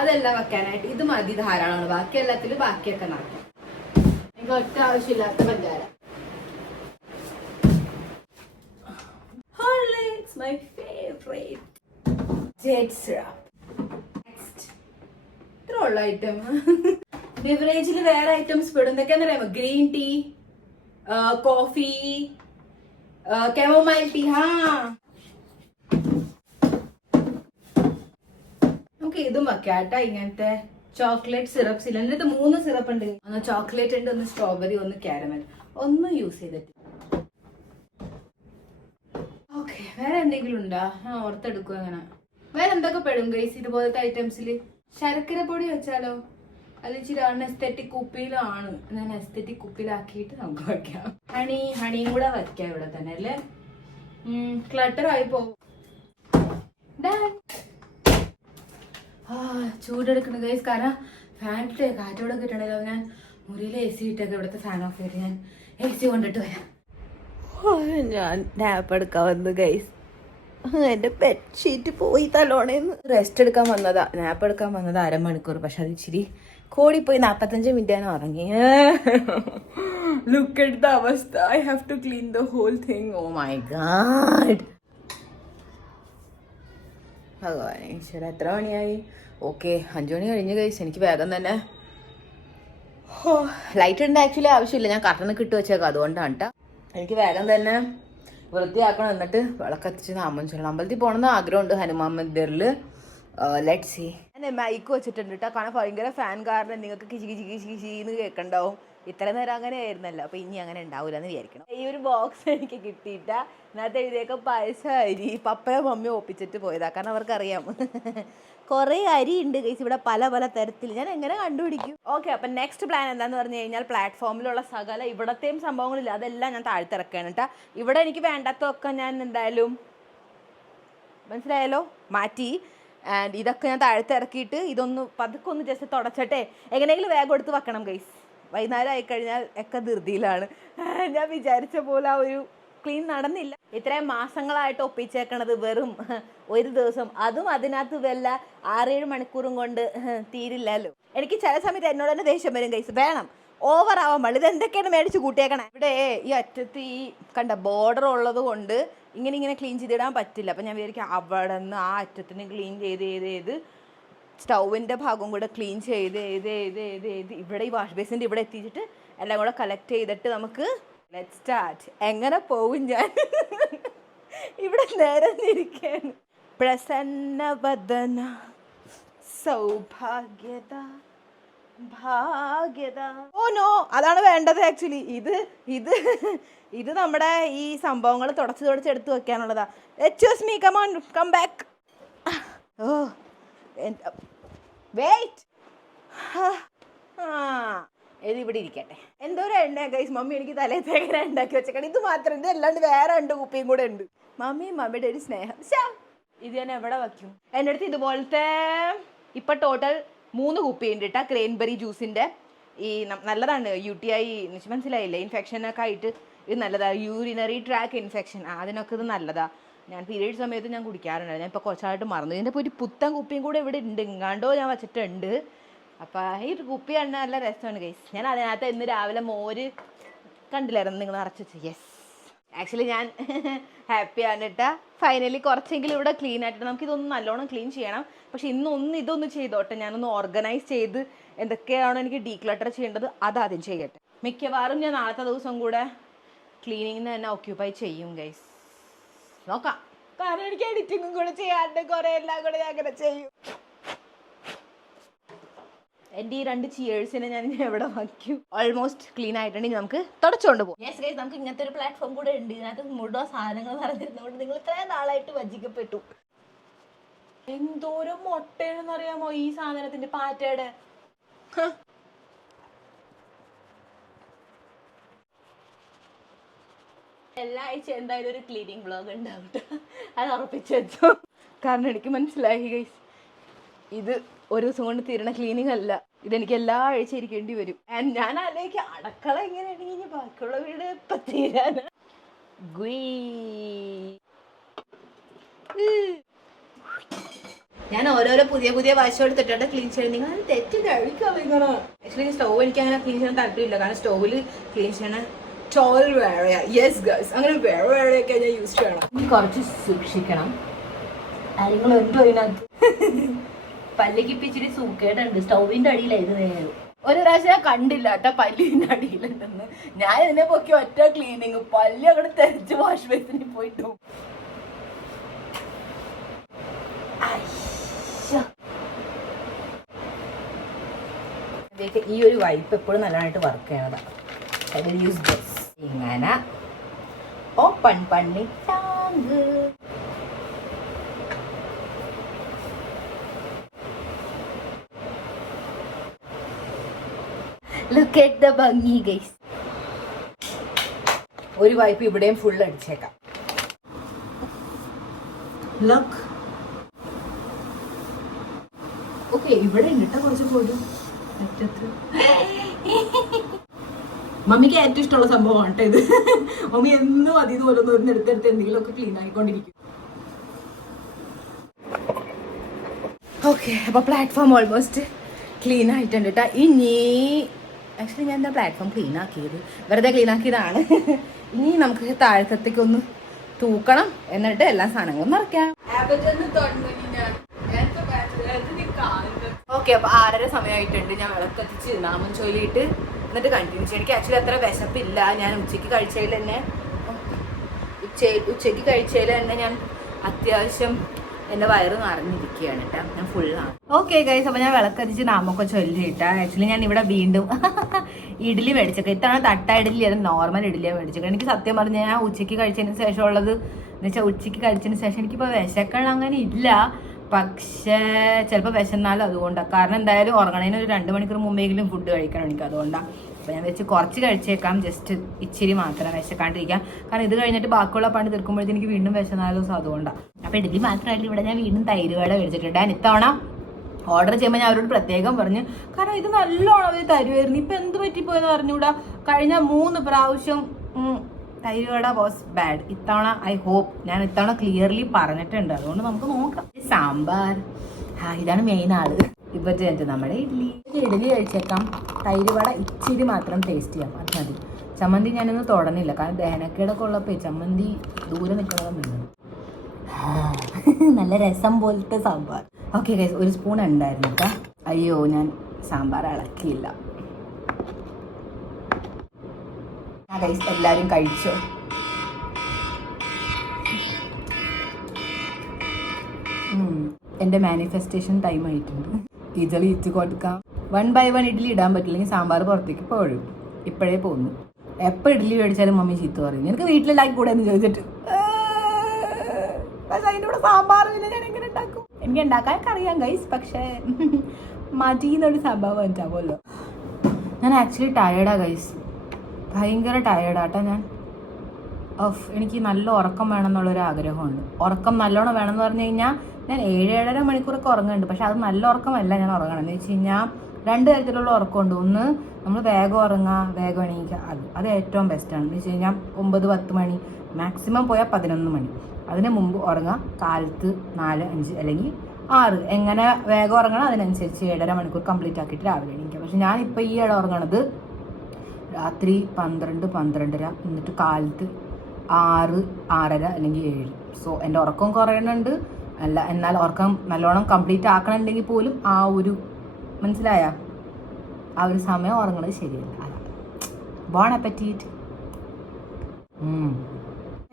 അതെല്ലാം വെക്കാനായിട്ട് ഇത് മതി, ധാരാളമാണ്. ബാക്കി എല്ലാത്തിലും ബാക്കിയൊക്കെ നടക്കും. എനിക്ക് ഒറ്റ ആവശ്യമില്ലാത്ത പഞ്ചാര. Horlicks, my favorite. Jade syrup. Next. ഇത്രയുള്ള ഐറ്റം. ബിവറേജിൽ വേറെ ഐറ്റംസ് പെടും. എന്തൊക്കെയാണെന്നറിയാമോ? Green tea, coffee, chamomile tea. നമുക്ക് ഇതും വെക്കാട്ടോ. ഇങ്ങനത്തെ ചോക്ലേറ്റ് സിറപ്സ് ഇല്ല. എൻ്റെ 3 സിറപ്പ് ഉണ്ട്. ഒന്ന് ചോക്ലേറ്റ് ഉണ്ട്, ഒന്ന് സ്ട്രോബെറി, ഒന്ന് കാരമൽ. ഒന്നും യൂസ് ചെയ്തിട്ട്. വേറെ എന്തെങ്കിലും ഉണ്ടോ? ഓർത്തെടുക്കും. അങ്ങനെ വേറെ എന്തൊക്കെ പെടും ഗൈസ് ഇതുപോലത്തെ ഐറ്റംസിൽ? ശർക്കര പൊടി വെച്ചാലോ? അത് ഇച്ചിരി എസ്തെറ്റിക് കുപ്പിയിലാണ്. ഞാൻ എസ്തെറ്റിക് കുപ്പിയിലാക്കിയിട്ട് നമുക്ക് വെക്കാം. ഹണിയും കൂടെ വെക്കാം ഇവിടെ തന്നെ അല്ലേ. ക്ലട്ടർ ആയി പോകും. ചൂടെടുക്കണം ഗൈസ്. കാരണം ഫാനിട്ട് കാറ്റോടെ കിട്ടണല്ലോ. ഞാൻ മുറിയിലെ AC ഇട്ടൊക്കെ ഇവിടുത്തെ ഫാൻ ഓഫ് ചെയ്തിട്ട് ഞാൻ AC കൊണ്ടിട്ട് വരാം. ഞാൻ നാപ്പ് എടുക്കാൻ വന്നു ഗൈസ്. എന്റെ ബെഡ്ഷീറ്റ് പോയി തലോണേന്ന്. റെസ്റ്റ് എടുക്കാൻ വന്നതാ, നാപ്പ് എടുക്കാൻ വന്നതാ 1/2 മണിക്കൂർ. പക്ഷെ അത് ഇച്ചിരി കൂടിപ്പോയി. 45 മിനിറ്റ് ഉറങ്ങി. ലുക്ക് അറ്റ് ദ അവസ്ഥ. I have to clean the whole thing. Oh my god. ഭഗവാൻ ഈശ്വര, എത്ര മണിയായി? ഓക്കെ 5 മണി കഴിഞ്ഞ് ഗൈസ്. എനിക്ക് വേഗം തന്നെ ലൈറ്റ് ഉണ്ട്. ആക്ച്വലി ആവശ്യമില്ല, ഞാൻ കർട്ടനൊക്കെ ഇട്ട് വെച്ചേക്കാം. അതുകൊണ്ടാണ് കേട്ടോ. എനിക്ക് വേഗം തന്നെ വൃത്തിയാക്കണം. എന്നിട്ട് വിളക്കത്തിച്ച് നാമം ചൊല്ലണം. അമ്പലത്തിൽ പോകണമെന്ന് ആഗ്രഹമുണ്ട്, ഹനുമാൻ മന്ദിറിൽ. Let's see. ഞാൻ മൈക്ക് വെച്ചിട്ടുണ്ട് കേട്ടോ. കാരണം ഭയങ്കര ഫാൻ കാരണം നിങ്ങൾക്ക് കിശി കിശി കിശി കിശിന്ന് കേൾക്കണ്ടാവും. ഇത്ര നേരം അങ്ങനെ ആയിരുന്നല്ലോ. അപ്പോൾ ഇനി അങ്ങനെ ഉണ്ടാവില്ല എന്ന് വിചാരിക്കണം. ഈ ഒരു ബോക്സ് എനിക്ക് കിട്ടിയിട്ട ഇതിനകത്ത് എഴുതിയൊക്കെ പായസം, അരി, പപ്പയോ മമ്മിയോ ഒപ്പിച്ചിട്ട് പോയതാ. കാരണം അവർക്കറിയാം കുറേ അരി ഉണ്ട് ഗൈസ് ഇവിടെ, പല പല തരത്തിൽ. ഞാൻ എങ്ങനെ കണ്ടുപിടിക്കും? ഓക്കെ, അപ്പം നെക്സ്റ്റ് പ്ലാൻ എന്താന്ന് പറഞ്ഞു കഴിഞ്ഞാൽ പ്ലാറ്റ്ഫോമിലുള്ള സകല ഇവിടത്തെയും സംഭവങ്ങളില്ല, അതെല്ലാം ഞാൻ താഴ്ത്തിറക്കുകയാണ് കേട്ടോ. ഇവിടെ എനിക്ക് വേണ്ടാത്തതൊക്കെ ഞാൻ എന്തായാലും മനസ്സിലായാലോ മാറ്റി. ആൻഡ് ഇതൊക്കെ ഞാൻ താഴ്ത്തിറക്കിയിട്ട് ഇതൊന്ന് പതുക്കെ ഒന്ന് ജസ്റ്റ് തുടച്ചിട്ടെ എങ്ങനെയെങ്കിലും വേഗം എടുത്ത് വെക്കണം ഗൈസ്. വൈകുന്നേരം ആയിക്കഴിഞ്ഞാൽ ഒക്കെ ധൃതിയിലാണ്. ഞാൻ വിചാരിച്ച പോലെ ആ ഒരു ക്ലീൻ നടന്നില്ല. ഇത്രയും മാസങ്ങളായിട്ട് ഒപ്പിച്ചേക്കണത് വെറും ഒരു ദിവസം, അതും അതിനകത്ത് വല്ല 6-7 മണിക്കൂറും കൊണ്ട് തീരില്ലല്ലോ. എനിക്ക് ചില സമയത്ത് എന്നോട് തന്നെ ദേഷ്യം വരും ഗൈസ്. വേണം ഓവർ ആവാൻ പാടില്ല. ഇതെന്തൊക്കെയാണ് മേടിച്ച് കൂട്ടിയേക്കണേ. ഇവിടെ ഈ അറ്റത്ത് ഈ കണ്ട ബോർഡർ ഉള്ളത് കൊണ്ട് ഇങ്ങനെ ക്ലീൻ ചെയ്തിടാൻ പറ്റില്ല. അപ്പം ഞാൻ വിചാരിക്കും അവിടെ നിന്ന് ആ അറ്റത്തിന് ക്ലീൻ ചെയ്ത് സ്റ്റൗവിൻ്റെ ഭാഗം കൂടെ ക്ലീൻ ചെയ്ത് ഇവിടെ ഈ വാഷ് ബേസിൻ്റെ ഇവിടെ എത്തിച്ചിട്ട് എല്ലാം കൂടെ കളക്ട് ചെയ്തിട്ട് നമുക്ക് ലെറ്റ് സ്റ്റാർട്ട്. എങ്ങനെ പോവും ഞാൻ? ഇവിടെ നിരന്നിരിക്കാണ്. പ്രസന്നവദന സൗഭാഗ്യത ഭാഗ്യത. ഓ നോ, അതാണ് വേണ്ടത് ആക്ച്വലി. ഇത് നമ്മുടെ ഈ സംഭവങ്ങൾ തുടച്ച് എടുത്ത് വെക്കാനുള്ളതാ. Excuse me, come on, come back. Oh wait. ഇത് ഇവിടെ ഇരിക്കട്ടെ. എന്തോരം എണ്ണ ഗൈസ് മമ്മി എനിക്ക് തലേത്തേക്ക് ഉണ്ടാക്കി വെച്ചേക്കണം. ഇത് മാത്രം, ഇത് അല്ലാണ്ട് വേറെ 2 കുപ്പിയും കൂടെ ഉണ്ട്. മമ്മിയുടെ ഒരു സ്നേഹം. ഇത് ഞാൻ എവിടെ വയ്ക്കും? എൻ്റെ അടുത്ത് ഇതുപോലത്തെ ഇപ്പം ടോട്ടൽ 3 കുപ്പിയുണ്ട് കേട്ടോ. ക്രേൻബെറി ജ്യൂസിൻ്റെ ഈ നല്ലതാണ്. UTI മനസ്സിലായില്ലേ, ഇൻഫെക്ഷനൊക്കെ ആയിട്ട് ഇത് നല്ലതാണ്. യൂറിനറി ട്രാക്ക് ഇൻഫെക്ഷൻ അതിനൊക്കെ ഇത് നല്ലതാണ്. ഞാൻ പീരീഡ് സമയത്ത് ഞാൻ കുടിക്കാറുണ്ട്. ഞാൻ ഇപ്പോൾ കുറച്ചായിട്ട് മറന്നു. ഇതിൻ്റെ ഇപ്പോൾ ഒരു പുത്തൻ കുപ്പിയും കൂടെ ഇവിടെ ഉണ്ട്, എങ്ങാണ്ടോ ഞാൻ വെച്ചിട്ടുണ്ട്. അപ്പോൾ ഈ ഒരു കുപ്പി കണ്ട നല്ല രസമാണ് ഗൈസ്. ഞാൻ അതിനകത്ത് ഇന്ന് രാവിലെ മോര് കണ്ടില്ലായിരുന്നു നിങ്ങൾ നിറച്ച് വെച്ച്. യെസ്, ആക്ച്വലി ഞാൻ ഹാപ്പിയാണ് കേട്ടോ. ഫൈനലി കുറച്ചെങ്കിലും ഇവിടെ ക്ലീൻ ആയിട്ട് നമുക്കിതൊന്ന് നല്ലോണം ക്ലീൻ ചെയ്യണം. പക്ഷെ ഇതൊന്ന് ചെയ്തോട്ടെ, ഞാനൊന്ന് ഓർഗനൈസ് ചെയ്ത് എന്തൊക്കെയാണോ എനിക്ക് ഡീക്ലട്ടർ ചെയ്യേണ്ടത് അതാദ്യം ചെയ്യട്ടെ. മിക്കവാറും ഞാൻ നാളത്തെ ദിവസം കൂടെ ക്ലീനിങ്ങിന് തന്നെ ഓക്യുപ്പൈ ചെയ്യും ഗൈസ്. നോക്കാം, കാരണം എനിക്ക് എഡിറ്റിങ്ങും കൂടെ ചെയ്യാണ്ട് കുറേ എല്ലാം കൂടെ ഞാൻ അങ്ങനെ ചെയ്യും. എൻ്റെ ഈ 2 ചിയേഴ്സിനെ ഞാൻ എവിടെ വയ്ക്കും? ഓൾമോസ്റ്റ് ക്ലീൻ ആയിട്ടുണ്ടെങ്കിൽ നമുക്ക് തുടച്ചുകൊണ്ട് പോകും. യെസ് ഗൈസ്, നമുക്ക് ഇങ്ങനത്തെ ഒരു പ്ലാറ്റ്ഫോം കൂടെ ഉണ്ട്. ഇതിനകത്ത് മുഴുവൻ സാധനങ്ങൾ പറഞ്ഞിരുന്നതുകൊണ്ട് നിങ്ങൾ ഇത്രയും നാളായിട്ട് വഞ്ചിക്കപ്പെട്ടു. എന്തോരം മുട്ടയാണെന്ന് അറിയാമോ ഈ സാധനത്തിന്റെ പാറ്റയുടെ. എല്ലാ ആഴ്ച എന്തായാലും ഒരു ക്ലീനിങ് വ്ളോഗ് ഉണ്ടാവും, അത് ഉറപ്പിച്ചു വെച്ചോ. കാരണം എനിക്ക് മനസ്സിലായി ഗൈസ്, ഇത് ഒരു ദിവസം കൊണ്ട് തീരണ ക്ലീനിങ് അല്ല, ഇതെനിക്ക് എല്ലാ ആഴ്ച ഇരിക്കേണ്ടി വരും. ആൻഡ് ഞാൻ ആലോചിക്കുക, അടക്കള എങ്ങനെയാണെങ്കിൽ ബാക്കിയുള്ള വീട് ഇപ്പം തീരാന്. ഞാൻ ഓരോരോ പുതിയ വശം എടുത്തിട്ടാണ് ക്ലീൻ ചെയ്യുന്നത്. നിങ്ങൾ അത് തെറ്റ് കഴിക്കണം. ആക്ച്വലി സ്റ്റൗവ് എനിക്ക് അങ്ങനെ ക്ലീൻ ചെയ്യാൻ താല്പര്യമില്ല, കാരണം സ്റ്റൗവിൽ ക്ലീൻ ചെയ്യണ ടോൾ വേറെ. യെസ് ഗേൾസ്, അങ്ങനെ വേറെയൊക്കെ ഞാൻ യൂസ് ചെയ്യണം. കുറച്ച് സൂക്ഷിക്കണം. കാര്യങ്ങൾ എന്തോ അതിനകത്ത് പല്ലിക്ക് ഇച്ചിരി സൂക്കേടുണ്ട്. സ്റ്റൗവിന്റെ അടിയിലായത് നേരം ഒരു പ്രാവശ്യം ഞാൻ കണ്ടില്ല കേട്ടോ പല്ലിന്റെ അടിയിലുണ്ടെന്ന്. ഞാൻ ഇതിനെ പൊക്കി ഒറ്റ ക്ലീനിങ്, പല്ല് അവിടെ തെരച്ച് വാഷ് ബേസിനിൽ പോയിട്ടു. ഈ ഒരു വൈപ്പ് എപ്പോഴും നല്ലതായിട്ട് വർക്ക് ചെയ്യണതാണ്. ഇങ്ങനെ ഓപ്പൺ പണിട്ടാങ്ക്. ലുക്ക് അറ്റ് ദ ഭംഗി ഗൈസ്. ഒരു വൈപ്പ് ഇവിടെയും ഫുൾ അടിച്ചേക്കാം. ലുക്ക്. ഓക്കെ, ഇവിടെ ഉണ്ട് കുറച്ച് പോലും. മമ്മിക്ക് ഏറ്റവും ഇഷ്ടമുള്ള സംഭവമാണ് കേട്ടോ ഇത്. മമ്മി എന്നും അതിന് ഓരോന്ന് എടുത്തെടുത്ത് എന്തെങ്കിലുമൊക്കെ ക്ലീൻ ആയിക്കൊണ്ടിരിക്കും. ഓക്കെ, അപ്പൊ പ്ലാറ്റ്ഫോം ഓൾമോസ്റ്റ് ക്ലീൻ ആയിട്ടുണ്ട് കേട്ടോ. ഇനി ആക്ച്വലി ഞാൻ എന്താ പ്ലാറ്റ്ഫോം ക്ലീൻ ആക്കിയത്, വെറുതെ ക്ലീൻ ആക്കിയതാണ്. ഇനി നമുക്ക് താഴത്തേക്ക് ഒന്ന് തൂക്കണം, എന്നിട്ട് എല്ലാ സാധനങ്ങളും നിറയ്ക്കാം. ഓക്കെ, അപ്പൊ 6:30 സമയമായിട്ടുണ്ട്. ഞാൻ വിളക്കത്തിച്ച് നാമം ചൊല്ലിയിട്ട് എന്നിട്ട് കണ്ടിന്യൂ ചെയ്യും. എനിക്ക് ആക്ച്വലി അത്ര വിശപ്പില്ല. ഞാൻ ഉച്ചയ്ക്ക് കഴിച്ചതിൽ തന്നെ ഞാൻ അത്യാവശ്യം എൻ്റെ വയറ് നിറഞ്ഞിരിക്കുകയാണ് കേട്ടോ. ഞാൻ ഫുള്ളാണ്. ഓക്കെ ഗൈസ്, അപ്പോൾ ഞാൻ വിളക്കത്തിച്ച് നാമൊക്കെ ചൊല്ലിയിട്ടാ. ആക്ച്വലി ഞാൻ ഇവിടെ വീണ്ടും ഇഡ്ഡലി മേടിച്ചേക്കാം. ഇത്തവണ തട്ട ഇഡ്ഡലി അത് നോർമൽ ഇഡ്ഡലിയാണ് മേടിച്ചേക്കാം. എനിക്ക് സത്യം പറഞ്ഞാൽ ഞാൻ ഉച്ചയ്ക്ക് കഴിച്ചതിന് ശേഷമുള്ളത് എന്ന് വെച്ചാൽ ഉച്ചയ്ക്ക് കഴിച്ചതിന് ശേഷം എനിക്കിപ്പോൾ വിശക്കണം അങ്ങനെ ഇല്ല. പക്ഷേ ചിലപ്പോൾ വിശന്നാലും അതുകൊണ്ടാണ്. കാരണം എന്തായാലും ഉറങ്ങണതിന് ഒരു 2 മണിക്കൂർ മുമ്പെങ്കിലും ഫുഡ് കഴിക്കണം എനിക്ക്, അതുകൊണ്ടാണ്. അപ്പോൾ ഞാൻ വെച്ച് കുറച്ച് കഴിച്ചേക്കാം, ജസ്റ്റ് ഇച്ചിരി മാത്രം വിശക്കാണ്ടിരിക്കാം. കാരണം ഇത് കഴിഞ്ഞിട്ട് ബാക്കിയുള്ള പണി തീർക്കുമ്പോഴത്തേക്ക് എനിക്ക് വീണ്ടും വിശന്നാലും അതുകൊണ്ടാണ്. അപ്പോൾ ഇഡ്ഡലി മാത്രമല്ല, ഇവിടെ ഞാൻ വീണ്ടും തൈര് വട മേടിച്ചിട്ടുണ്ട്. ഞാൻ ഇത്തവണ ഓർഡർ ചെയ്യുമ്പോൾ ഞാൻ അവരോട് പ്രത്യേകം പറഞ്ഞു, കാരണം ഇത് നല്ലോണം അവർ തരുമായിരുന്നു. ഇപ്പം എന്ത് പറ്റിപ്പോയെന്ന് പറഞ്ഞുകൂടാ. കഴിഞ്ഞ 3 പ്രാവശ്യം തൈര് വട വാസ് ബാഡ്. ഇത്തവണ ഐ ഹോപ്പ് ഞാൻ ഇത്തവണ ക്ലിയർലി പറഞ്ഞിട്ടുണ്ട്, അതുകൊണ്ട് നമുക്ക് നോക്കാം. സാമ്പാർ, ഇതാണ് മെയിൻ ആള്. ഇപ്പൊ നമ്മുടെ ഇഡ്ഡലി കഴിച്ചേക്കാം. തൈര് വട ഇച്ചിരി മാത്രം ടേസ്റ്റ് ചെയ്യാം, അത് മതി. ചമ്മന്തി ഞാനൊന്നും തൊടണില്ല, കാരണം ദഹനക്കേടൊക്കെ ഉള്ളപ്പോ ചമ്മന്തി ദൂരെ നിൽക്കണമെന്നുണ്ട്. നല്ല രസം പോലത്തെ സാമ്പാർ. ഓക്കെ ഗൈസ്, 1 സ്പൂൺ ഉണ്ടായിരുന്നു കേട്ടോ. അയ്യോ, ഞാൻ സാമ്പാർ ഇളക്കിയില്ല. ഗൈസ്, എല്ലാവരും കഴിച്ചോ? എൻ്റെ മാനിഫെസ്റ്റേഷൻ ടൈം ആയിട്ടുണ്ട്. ഇഡ്ഡലി ഇറ്റ് കൊടുക്കാം. 1 by 1 ഇഡ്ഡലി ഇടാൻ പറ്റില്ലെങ്കിൽ സാമ്പാർ പുറത്തേക്ക് പോഴും. ഇപ്പോഴേ പോകുന്നു. എപ്പോൾ ഇഡ്ഡലി മേടിച്ചാലും മമ്മി ചീത്ത പറയും, നിനക്ക് വീട്ടിലുണ്ടാക്കി കൂടെ എന്ന് ചോദിച്ചിട്ട്. പക്ഷെ അതിൻ്റെ കൂടെ സാമ്പാർ പിന്നെ ഞാൻ എങ്ങനെ ഉണ്ടാക്കും? എനിക്ക് ഉണ്ടാക്കാനൊക്കെ അറിയാം ഗൈസ്, പക്ഷേ മതിയെന്നൊരു സംഭവം ഉണ്ടാവുമല്ലോ. ഞാൻ ആക്ച്വലി ടയേർഡാ ഗൈസ്, ഭയങ്കര ടയേർഡാട്ടോ ഞാൻ. എനിക്ക് നല്ല ഉറക്കം വേണമെന്നുള്ളൊരു ആഗ്രഹമുണ്ട്. ഉറക്കം നല്ലോണം വേണമെന്ന് പറഞ്ഞു കഴിഞ്ഞാൽ ഞാൻ 7-7.5 മണിക്കൂറൊക്കെ ഉറങ്ങുന്നുണ്ട്. പക്ഷെ അത് നല്ല ഉറക്കമല്ല ഞാൻ ഉറങ്ങണം. എന്ന് വെച്ച് കഴിഞ്ഞാൽ 2 തരത്തിലുള്ള ഉറക്കമുണ്ട്. ഒന്ന്, നമ്മൾ വേഗം ഉറങ്ങുക, വേഗം എണീക്കുക, അത് ഏറ്റവും ബെസ്റ്റാണ്. എന്ന് വെച്ച് കഴിഞ്ഞാൽ 9-10 മണി, മാക്സിമം പോയാൽ 11 മണി. അതിന് മുമ്പ് ഉറങ്ങാം. കാലത്ത് 4, 5 അല്ലെങ്കിൽ 6 എങ്ങനെ വേഗം ഉറങ്ങണം അതിനനുസരിച്ച് 7.5 മണിക്കൂർ കംപ്ലീറ്റ് ആക്കിയിട്ട് രാവിലെ എണീക്കാം. പക്ഷെ ഞാനിപ്പോൾ ഈ ഇട ഉറങ്ങണത് രാത്രി 12, 12:30, എന്നിട്ട് കാലത്ത് 6, 6:30 അല്ലെങ്കിൽ 7. സോ എൻ്റെ ഉറക്കം കുറയണുണ്ട്. എന്നാൽ ഉറക്കം നല്ലോണം കംപ്ലീറ്റ് ആക്കണമെങ്കിൽ പോലും ആ ഒരു മനസ്സിലായ ആ ഒരു സമയം ഉറങ്ങണത് ശരിയല്ല. ബോൺ അപ്പറ്റീറ്റ്.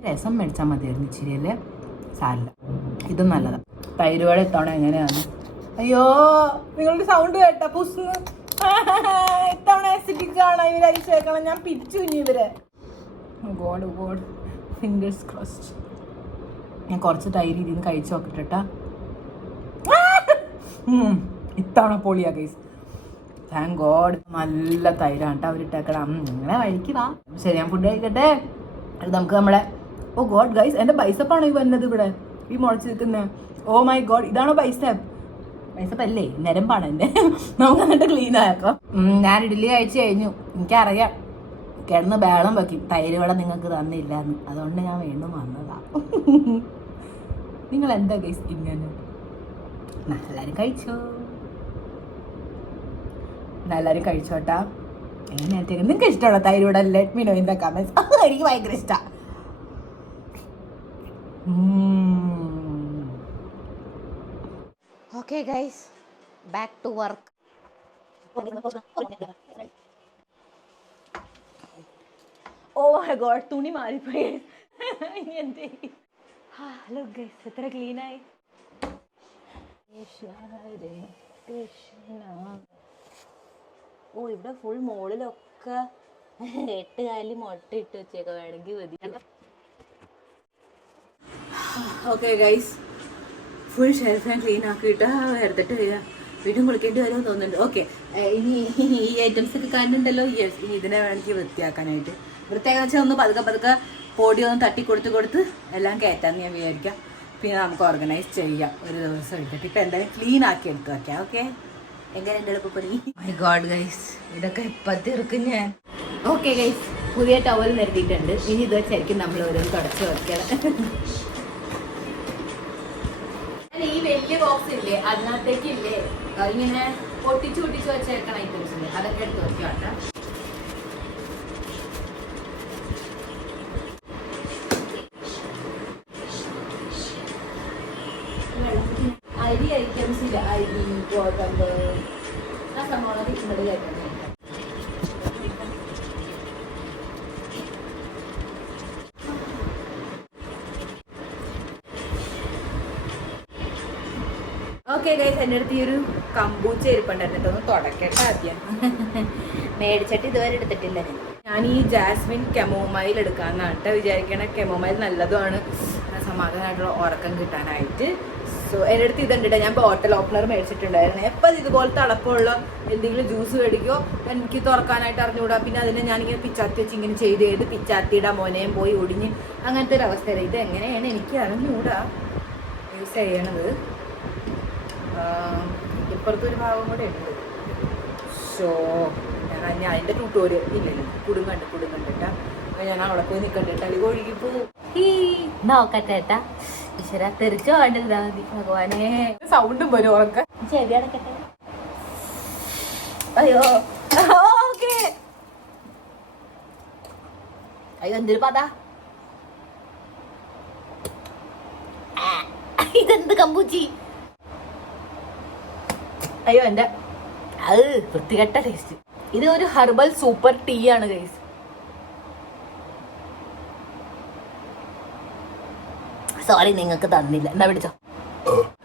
രസം മേടിച്ചാൽ മതിയായിരുന്നു ഇച്ചിരിയല്ലേ, സാരില്ല. ഇതും നല്ലതാണ്. തൈരുവട ഇത്തവണ എങ്ങനെയാണ്? അയ്യോ നിങ്ങളുടെ സൗണ്ട് കേട്ട പുസ് ഇത്തവണ എസിഡിക് ആണ് ഇവർ അയച്ചേക്കണം. ഞാൻ പിരിച്ചു ഇനി ഇവരെ. God God, fingers crossed. ഞാൻ കുറച്ച് തൈര് ഇതിൽ നിന്ന് കഴിച്ചു നോക്കിട്ടാ. ഇത്തവണ പൊളിയാ ഗൈസ്, താങ്ക് ഗോഡ്. നല്ല തൈരാണ് കേട്ടോ അവരിട്ടേക്കണം. നിങ്ങളെ വഴിക്കുവാ. ശരി, ഞാൻ ഫുഡ് കഴിക്കട്ടെ. അത് നമുക്ക് നമ്മുടെ ഓ ഗോഡ് ഗൈസ്, എൻ്റെ ബൈസപ്പാണോ ഈ വരുന്നത് ഇവിടെ ഈ മുളച്ച് നിൽക്കുന്നത്? ഓ മൈ ഗോഡ്, ഇതാണോ ബൈസപ്പ്? ബൈസപ്പ് അല്ലേ, നരമ്പാണ് എൻ്റെ. നമുക്ക് എന്നിട്ട് ക്ലീൻ ആക്കാം. ഞാൻ ഇഡ്ഡലി കഴിച്ച് കഴിഞ്ഞു. എനിക്കറിയാം കിടന്ന് ബേളം വെക്കും തൈര് വട നിങ്ങൾക്ക് തന്നില്ല എന്ന്. അതുകൊണ്ട് ഞാൻ വീണ്ടും വന്നതാ. നിങ്ങൾ എന്താ ഗൈസ് ഇങ്ങനെ? എല്ലാവരും കഴിച്ചോ? എല്ലാവരും കഴിച്ചോട്ടാ. എങ്ങനെയാ നിങ്ങൾക്ക് ഇഷ്ടമുള്ള തൈര് വട? Let me know in the comments. എനിക്ക് ഭയങ്കര ഇഷ്ടമാണ്. Okay guys, back to work. Oh my god, തുണി മാറിപ്പോയി. ഇനി എന്തേ? Look guys, എത്ര ക്ലീൻ ആയി. ഓ ഇവിടെ ഫുൾ മോളിലൊക്കെ 8 കാലിൽ മുട്ട ഇട്ട് വെച്ചേക്ക, വേണമെങ്കിൽ മതി. ഓക്കെ ഗൈസ്, ഫുൾ ഷെൽഫ് ഞാൻ ക്ലീൻ ആക്കിയിട്ട് എടുത്തിട്ട് വരിക. വീണ്ടും കുളിക്കേണ്ടി വരുമെന്ന് തോന്നുന്നുണ്ട്. ഓക്കെ, ഇനി ഈ ഐറ്റംസ് ഒക്കെ കാണുന്നുണ്ടല്ലോ. യെസ്, ഇനി ഇതിനെ വേണമെങ്കിൽ വൃത്തിയാക്കാനായിട്ട്. വൃത്തിയാക്കാൻ വെച്ചാൽ ഒന്ന് പതുക്കെ പൊടി ഒന്ന് തട്ടി കൊടുത്ത് എല്ലാം കയറ്റാന്ന് ഞാൻ വിചാരിക്കാം. പിന്നെ നമുക്ക് ഓർഗനൈസ് ചെയ്യാം ഒരു ദിവസം എടുത്തിട്ട്. ഇപ്പം എന്തായാലും ക്ലീൻ ആക്കി എടുത്ത് വയ്ക്കാം. ഓക്കെ, എങ്ങനെ എൻ്റെ എളുപ്പപ്പണി? മൈ ഗോഡ് ഗൈസ്, ഇതൊക്കെ ഇപ്പം തീർക്കും ഞാൻ. ഓക്കെ ഗൈസ്, പുതിയ ടവൽ നിരത്തിയിട്ടുണ്ട്. ഇനി ഇത് വെച്ചായിരിക്കും നമ്മൾ ഓരോന്ന് തുടച്ച് വെക്കണം. ഈ വലിയ ബോക്സ് ഇല്ലേ, അതിനകത്തേക്ക് ഇല്ലേ ഇങ്ങനെ പൊട്ടിച്ച് വെച്ചേക്കണ ഐറ്റംസ് ഇല്ലേ, അതൊക്കെ എടുത്ത് വെക്കാട്ടെ. അരി ഐറ്റംസ് ഇല്ല, അരി, ഗോതമ്പ്, ആ സംഭവങ്ങളൊക്കെ ഇങ്ങോട്ട് കയറ്റണം. ഓക്കെ ഗൈസ്, എൻ്റെ അടുത്ത് ഈ ഒരു കമ്പൂച്ച ഇരിപ്പുണ്ടായിരുന്നു. ഒന്ന് തുടക്കട്ടെ ആദ്യം. മേടിച്ചിട്ട് ഇതുവരെ എടുത്തിട്ടില്ല ഞാൻ. ഈ ജാസ്മിൻ കെമോമൈൽ എടുക്കാമെന്നാണ് കേട്ടോ വിചാരിക്കണേ. കെമോമൈൽ നല്ലതുമാണ് സമാധാനമായിട്ടുള്ള ഉറക്കം കിട്ടാനായിട്ട്. സോ എൻ്റെ അടുത്ത് ഇതുണ്ട്. ഞാൻ ബോട്ടിൽ ഓപ്പണർ മേടിച്ചിട്ടുണ്ടായിരുന്നു. എപ്പോൾ ഇതുപോലത്തെ അടപ്പമുള്ള എന്തെങ്കിലും ജ്യൂസ് മേടിക്കോ എനിക്ക് തുറക്കാനായിട്ട് അറിഞ്ഞുകൂടാ. പിന്നെ അതിനെ ഞാനിങ്ങനെ പിച്ചാത്തി വെച്ച് ഇങ്ങനെ ചെയ്ത് പിച്ചാത്തിയുടെ മോനെയും പോയി ഒടിഞ്ഞ് അങ്ങനത്തെ ഒരു അവസ്ഥയിൽ ഇത് എങ്ങനെയാണ് എനിക്ക് അറിഞ്ഞുകൂടാ യൂസ് ചെയ്യണത്. ഇപ്പുറത്തൊരു ഭാഗം കൂടെ ഉണ്ട്. ഷോ ഞാൻ അതിൻ്റെ ട്യൂട്ടോറിയൽ ഇല്ലല്ലോ, കുടുങ്ങണ്ടിട്ടാ. ഞാൻ അവിടെ പോയി നിൽക്കണ്ടിട്ട് അടി ഒഴുകി പോവും. നോക്കട്ടേട്ടാ, ഈശ്വര തെറിച്ചോ വേണ്ടതാ മതി ഭഗവാനെ. സൗണ്ടും വരും ഉറക്ക. ചെവി അടക്കട്ടെ. അയ്യോ ഓക്കെ. അയ്യോ എന്തൊരു പതാ, ഇതെന്ത് കമ്പൂച്ചി. അയ്യോ എൻ്റെ അത് വൃത്തികെട്ട ടേസ്റ്റ്. ഇത് ഒരു ഹെർബൽ സൂപ്പർ ടീ ആണ് ഗൈസ്. സോറി നിങ്ങൾക്ക് തന്നില്ല, എന്താ പിടിച്ചോ.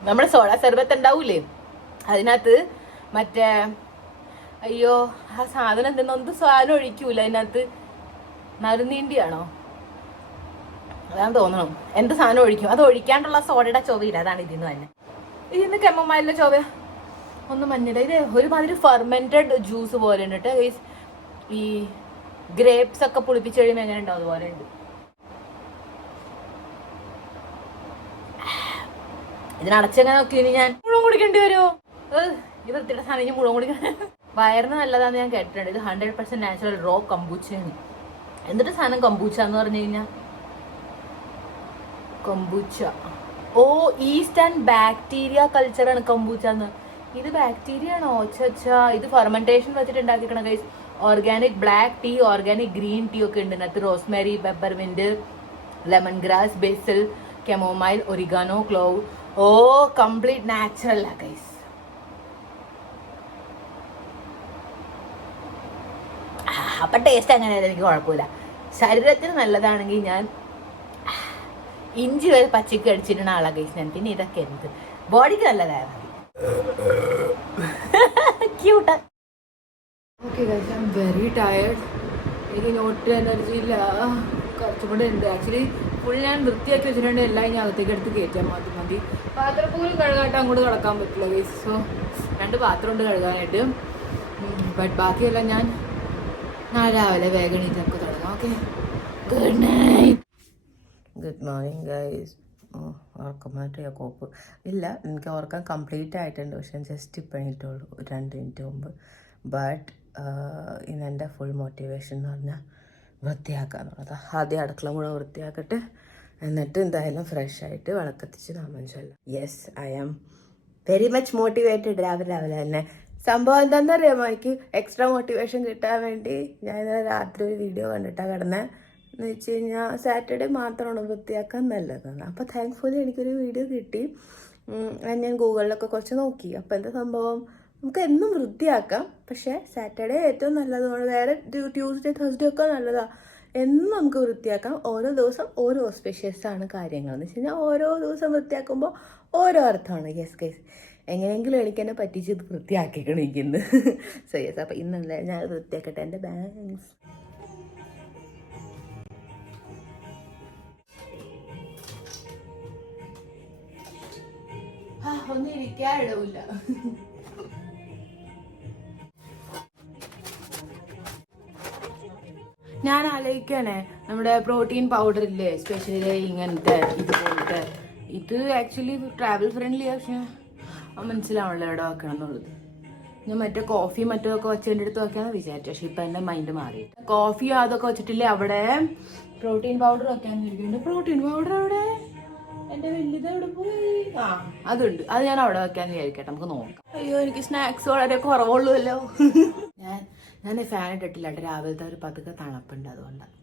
നമ്മുടെ സോഡ സർബത്ത് ഉണ്ടാവൂലേ, അതിനകത്ത് മറ്റേ അയ്യോ ആ സാധനം എന്തെന്നൊന്നും സാധനം ഒഴിക്കൂല അതിനകത്ത്. നറുനീണ്ടിയാണോ അതാന്ന് തോന്നണം. എന്ത് സാധനം ഒഴിക്കും, അത് ഒഴിക്കാണ്ടുള്ള സോഡയുടെ ചൊവയില്ല. അതാണ് ഇതിന്ന് തന്നെ. ഇതിന്ന് കെമ്മമാലിന്റെ ചൊവ ഒന്നും മഞ്ഞില്ല. ഇത് ഒരുമാതിരി ഫെർമെന്റഡ് ജ്യൂസ് പോലെ ഉണ്ട് കേട്ടോ ഗൈസ്. ഈ ഗ്രേപ്സ് ഒക്കെ പുളിപ്പിച്ച് കഴിയുമ്പോൾ എങ്ങനെ ഉണ്ടാവും അതുപോലെ ഉണ്ട്. ഇതിനടച്ചെങ്ങനെ നോക്കി ഇനി ഞാൻ മുഴുവൻ കുടിക്കേണ്ടി വരുമോ? ഈ വൃത്തിയുടെ സാധനം ഇനി മുഴുവൻ കുടിക്കണം. വയറിന് നല്ലതാന്ന് ഞാൻ കേട്ടിട്ടുണ്ട്. ഇത് 100% നാച്ചുറൽ റോ കമ്പൂച്ചയാണ്. എന്നിട്ട് സാധനം കമ്പൂച്ച എന്ന് പറഞ്ഞു കഴിഞ്ഞാൽ kombucha. Oh, yeast and bacteria കൾച്ചറാണ് കമ്പൂച്ച എന്ന്. ഇത് ബാക്ടീരിയ ആണോ? ഇത് ഫെർമെന്റേഷൻ വെച്ചിട്ട് ഉണ്ടാക്കിക്കണം guys. Organic black tea, organic green tea ഒക്കെ ഉണ്ട് ഇതിനകത്ത്. Rosemary, peppermint, lemon grass, basil, chamomile, oregano, clove. Oh, complete natural ആ ഗൈസ്. അപ്പൊ ടേസ്റ്റ് അങ്ങനെയല്ല, എനിക്ക് കുഴപ്പമില്ല. ശരീരത്തിന് നല്ലതാണെങ്കിൽ ഞാൻ ഇഞ്ചി വരെ പച്ചക്ക് അടിച്ചിരുന്ന ആളാ ഗൈസ് ഞാൻ. പിന്നെ ഇതൊക്കെ എന്ത് ബോഡിക്ക് നല്ലതായിരുന്നു. Cute. Okay guys, I am very tired. എനിക്ക് നോട്ട് എനർജി ഇല്ല. കുറച്ചുകൂടെ ഉണ്ട്. ആക്ച്വലി ഫുൾ ഞാൻ വൃത്തിയാക്കി വെച്ചിട്ടുണ്ട്. എല്ലാം ഇനി അകത്തേക്ക് എടുത്ത് കയറ്റാൻ മതി. പാത്രം പോലും കഴുകാനായിട്ട് അങ്ങോട്ട് കിടക്കാൻ പറ്റില്ല ഗൈസ്. സോ 2 പാത്രം ഉണ്ട് കഴുകാനായിട്ട്. ബട്ട് ബാക്കിയെല്ലാം ഞാൻ നാളെ രാവിലെ വേഗം എണീറ്റൊക്കെ തുടങ്ങാം. Okay, good night. Good morning guys. ഉറക്കം മാറ്റിയ കോപ്പ് ഇല്ല, എനിക്ക് ഉറക്കം കംപ്ലീറ്റ് ആയിട്ടുണ്ട്. പക്ഷെ ജസ്റ്റ് ഇപ്പം എണീറ്റുള്ളൂ 2 മിനിറ്റ് മുമ്പ്. ബട്ട് ഇന്ന് എൻ്റെ ഫുൾ മോട്ടിവേഷൻ എന്ന് പറഞ്ഞാൽ വൃത്തിയാക്കാന്നുള്ളത്. ആദ്യം അടുക്കള മുഴുവൻ വൃത്തിയാക്കട്ടെ, എന്നിട്ട് എന്തായാലും ഫ്രഷ് ആയിട്ട് വിളക്കത്തിച്ച് നാമം ചൊല്ലാം. Yes, I am very much motivated. രാവിലെ തന്നെ സംഭവം എന്താണെന്നറിയാമോ? എനിക്ക് എക്സ്ട്രാ മോട്ടിവേഷൻ കിട്ടാൻ വേണ്ടി ഞാൻ ഇന്നലെ രാത്രി ഒരു വീഡിയോ കണ്ടിട്ടാണ് കിടന്നത്. എന്ന് വെച്ച് കഴിഞ്ഞാൽ സാറ്റർഡേ മാത്രമാണ് വൃത്തിയാക്കാൻ നല്ലതാണ്. അപ്പോൾ താങ്ക്ഫുള്ളി എനിക്കൊരു വീഡിയോ കിട്ടി. ഞാൻ ഗൂഗിളിലൊക്കെ കുറച്ച് നോക്കി. അപ്പോൾ എന്താ സംഭവം, നമുക്ക് എന്നും വൃത്തിയാക്കാം, പക്ഷേ സാറ്റർഡേ ഏറ്റവും നല്ലതാണ്. വേറെ ട്യൂസ്ഡേ തേഴ്സ്ഡേ ഒക്കെ നല്ലതാണ്. എന്നും നമുക്ക് വൃത്തിയാക്കാം. ഓരോ ദിവസം ഓരോ സ്പെഷ്യൽസ് ആണ് കാര്യങ്ങൾ. എന്ന് വെച്ച് കഴിഞ്ഞാൽ ഓരോ ദിവസം വൃത്തിയാക്കുമ്പോൾ ഓരോ അർത്ഥമാണ്. യെസ് ഗൈസ്, എങ്ങനെയെങ്കിലും എനിക്ക് എന്നെ പറ്റിച്ച് ഇത് വൃത്തിയാക്കിക്കണം ഇരിക്കുന്നത്. സോ യെസ്, അപ്പോൾ ഇന്നല്ല ഞാൻ വൃത്തിയാക്കട്ടെ എൻ്റെ ബാങ്ക്സ്. ഒന്നും ഇരിക്കാനിടവില്ല. ഞാൻ ആലോചിക്കണേ, നമ്മുടെ പ്രോട്ടീൻ പൗഡർ ഇല്ലേ, സ്പെഷ്യലി ഇങ്ങനത്തെ ഇതുപോലത്തെ, ഇത് ആക്ച്വലി ട്രാവൽ ഫ്രണ്ട്ലി. പക്ഷെ മനസ്സിലാവണല്ലോ എവിടെ വെക്കണം എന്നുള്ളത്. ഞാൻ മറ്റേ കോഫി മറ്റൊക്കെ വെച്ചതിൻ്റെ അടുത്ത് വെക്കാന്ന് വിചാരിച്ചു. പക്ഷെ ഇപ്പം എൻ്റെ മൈൻഡ് മാറി. കോഫി അതൊക്കെ വെച്ചിട്ടില്ലേ, അവിടെ പ്രോട്ടീൻ പൗഡർ വെക്കാന്ന് വിചാരിക്കുന്നുണ്ട്. പ്രോട്ടീൻ പൗഡർ അവിടെ എൻ്റെ വലിയത് എവിടെ പോയി? അതുണ്ട്, അത് ഞാൻ അവിടെ വെക്കാന്ന് വിചാരിക്കട്ടെ. നമുക്ക് നോക്കാം. അയ്യോ, എനിക്ക് സ്നാക്സ് വളരെ കുറവുള്ളൂല്ലോ. ഞാൻ ഫാൻ ഇട്ടിട്ടില്ല കേട്ടോ. രാവിലത്തെ ഒരു പതുക്കെ തണുപ്പുണ്ട്, അതുകൊണ്ടാണ്.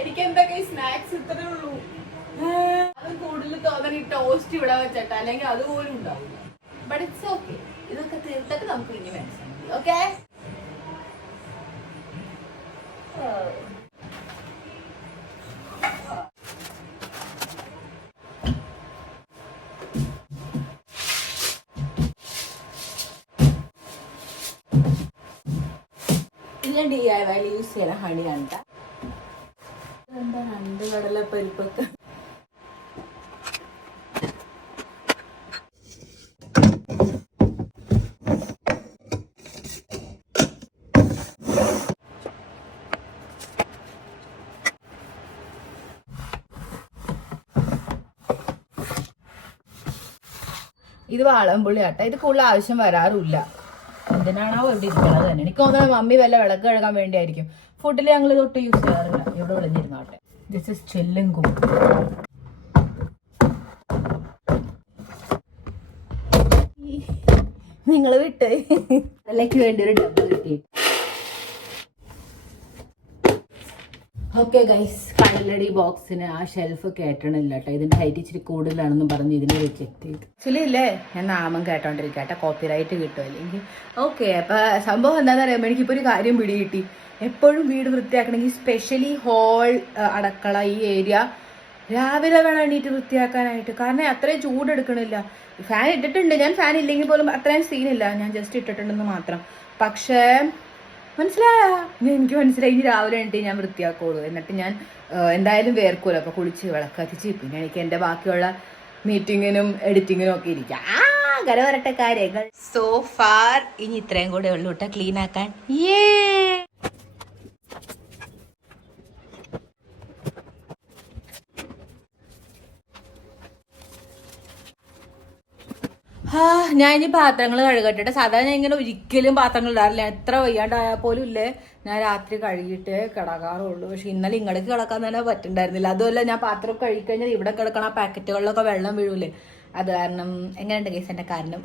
എനിക്ക് എന്തൊക്കെ സ്നാക്സ് ഇത്രേ ഉള്ളൂ. അത് കൂടുതൽ തോന്നണി ടോസ്റ്റ് ഇവിടെ വെച്ചിട്ട്, അല്ലെങ്കിൽ അതുപോലും ഉണ്ടാവില്ല. But it's okay. ഇതൊക്കെ തീർത്തിട്ട് നമുക്ക് ഇനി മനസ്സിലാക്കി. ഓക്കെ, ഞാൻ DIY യൂസ് ചെയ്യണ ഹണിയാണ്. എന്താ 2 കടലപ്പരിപ്പൊക്കെ. ഇത് വാളംപുള്ളി ആട്ട. ഇത് കൂടുതൽ ആവശ്യം വരാറില്ല. എന്തിനാണോ ഇവിടെ ഇരിക്കുന്നത് തന്നെ. എനിക്ക് തോന്നുന്നത് മമ്മി വല്ല വിളക്ക് കഴുകാൻ വേണ്ടിയായിരിക്കും. ഫുഡിൽ ഞങ്ങൾ തൊട്ട് യൂസ് ചെയ്യാറില്ല. ഇവിടെ വിളഞ്ഞിരുന്നോട്ടെ. This is ചെല്ലുങ്കും. നിങ്ങൾ വിട്ട് അതിലേക്ക് വേണ്ടി ഒരു ഡബ്ബ കിട്ടി. ഓക്കെ ഗൈസ്, കടലടി ബോക്സിന് ആ ഷെൽഫ് കേട്ടണില്ല കേട്ടോ. ഇതിന്റെ ഹൈറ്റ് ഇച്ചിരി കൂടുതലാണെന്നും പറഞ്ഞ് ഇതിനെ റിജക്ട് ചെയ്തു. ആക്ച്വലി ഇല്ലേ, ഞാൻ നാമം കേട്ടോണ്ടിരിക്കട്ടെ, കോപ്പിറൈറ്റ് കിട്ടും അല്ലെങ്കിൽ. ഓക്കെ, അപ്പൊ സംഭവം എന്താണെന്ന് അറിയാമോ, എനിക്കിപ്പോൾ ഒരു കാര്യം പിടികിട്ടി. എപ്പോഴും വീട് വൃത്തിയാക്കണമെങ്കിൽ സ്പെഷ്യലി ഹോൾ, അടക്കള, ഈ ഏരിയ രാവിലെ വേണം എണീറ്റ് വൃത്തിയാക്കാനായിട്ട്. കാരണം അത്രയും ചൂടെടുക്കണില്ല. ഫാൻ ഇട്ടിട്ടുണ്ട് ഞാൻ. ഫാൻ ഇല്ലെങ്കിൽ പോലും അത്രയും സീനില്ല. ഞാൻ ജസ്റ്റ് ഇട്ടിട്ടുണ്ടെന്ന് മാത്രം. പക്ഷേ മനസ്സിലായോ? എനിക്ക് മനസ്സിലായി. ഇനി രാവിലെ എണീറ്റ് ഞാൻ വൃത്തിയാക്കുള്ളൂ. എന്നിട്ട് ഞാൻ എന്തായാലും വേർക്കൂല. അപ്പോൾ കുളിച്ച് വിളക്കത്തിച്ച് പിന്നെ എനിക്ക് എൻ്റെ ബാക്കിയുള്ള മീറ്റിങ്ങിനും എഡിറ്റിങ്ങിനും ഒക്കെ ഇരിക്കാം. കര വരട്ടെ കാര്യങ്ങൾ. സോ ഫാർ ഇനി ഇത്രയും കൂടെ ഉള്ളൂ കേട്ടോ ക്ലീൻ ആക്കാൻ. ഞാൻ ഇനി പാത്രങ്ങൾ കഴുകട്ടെ. സാധാരണ ഇങ്ങനെ ഒരിക്കലും പാത്രങ്ങൾ ഇടാറില്ല. എത്ര വയ്യാണ്ടായാൽ പോലും ഇല്ലേ ഞാൻ രാത്രി കഴുകിയിട്ടേ കിടക്കാറുള്ളൂ. പക്ഷെ ഇന്നലെ ഇങ്ങടേക്ക് കിടക്കാൻ തന്നെ പറ്റുന്നുണ്ടായിരുന്നില്ല. അതുമല്ല ഞാൻ പാത്രം കഴുകിക്കഴിഞ്ഞാൽ ഇവിടെ കിടക്കണ പാക്കറ്റുകളിലൊക്കെ വെള്ളം വീഴൂലേ. അത് കാരണം എങ്ങനെയുണ്ട് കേസ് എൻ്റെ കാരണം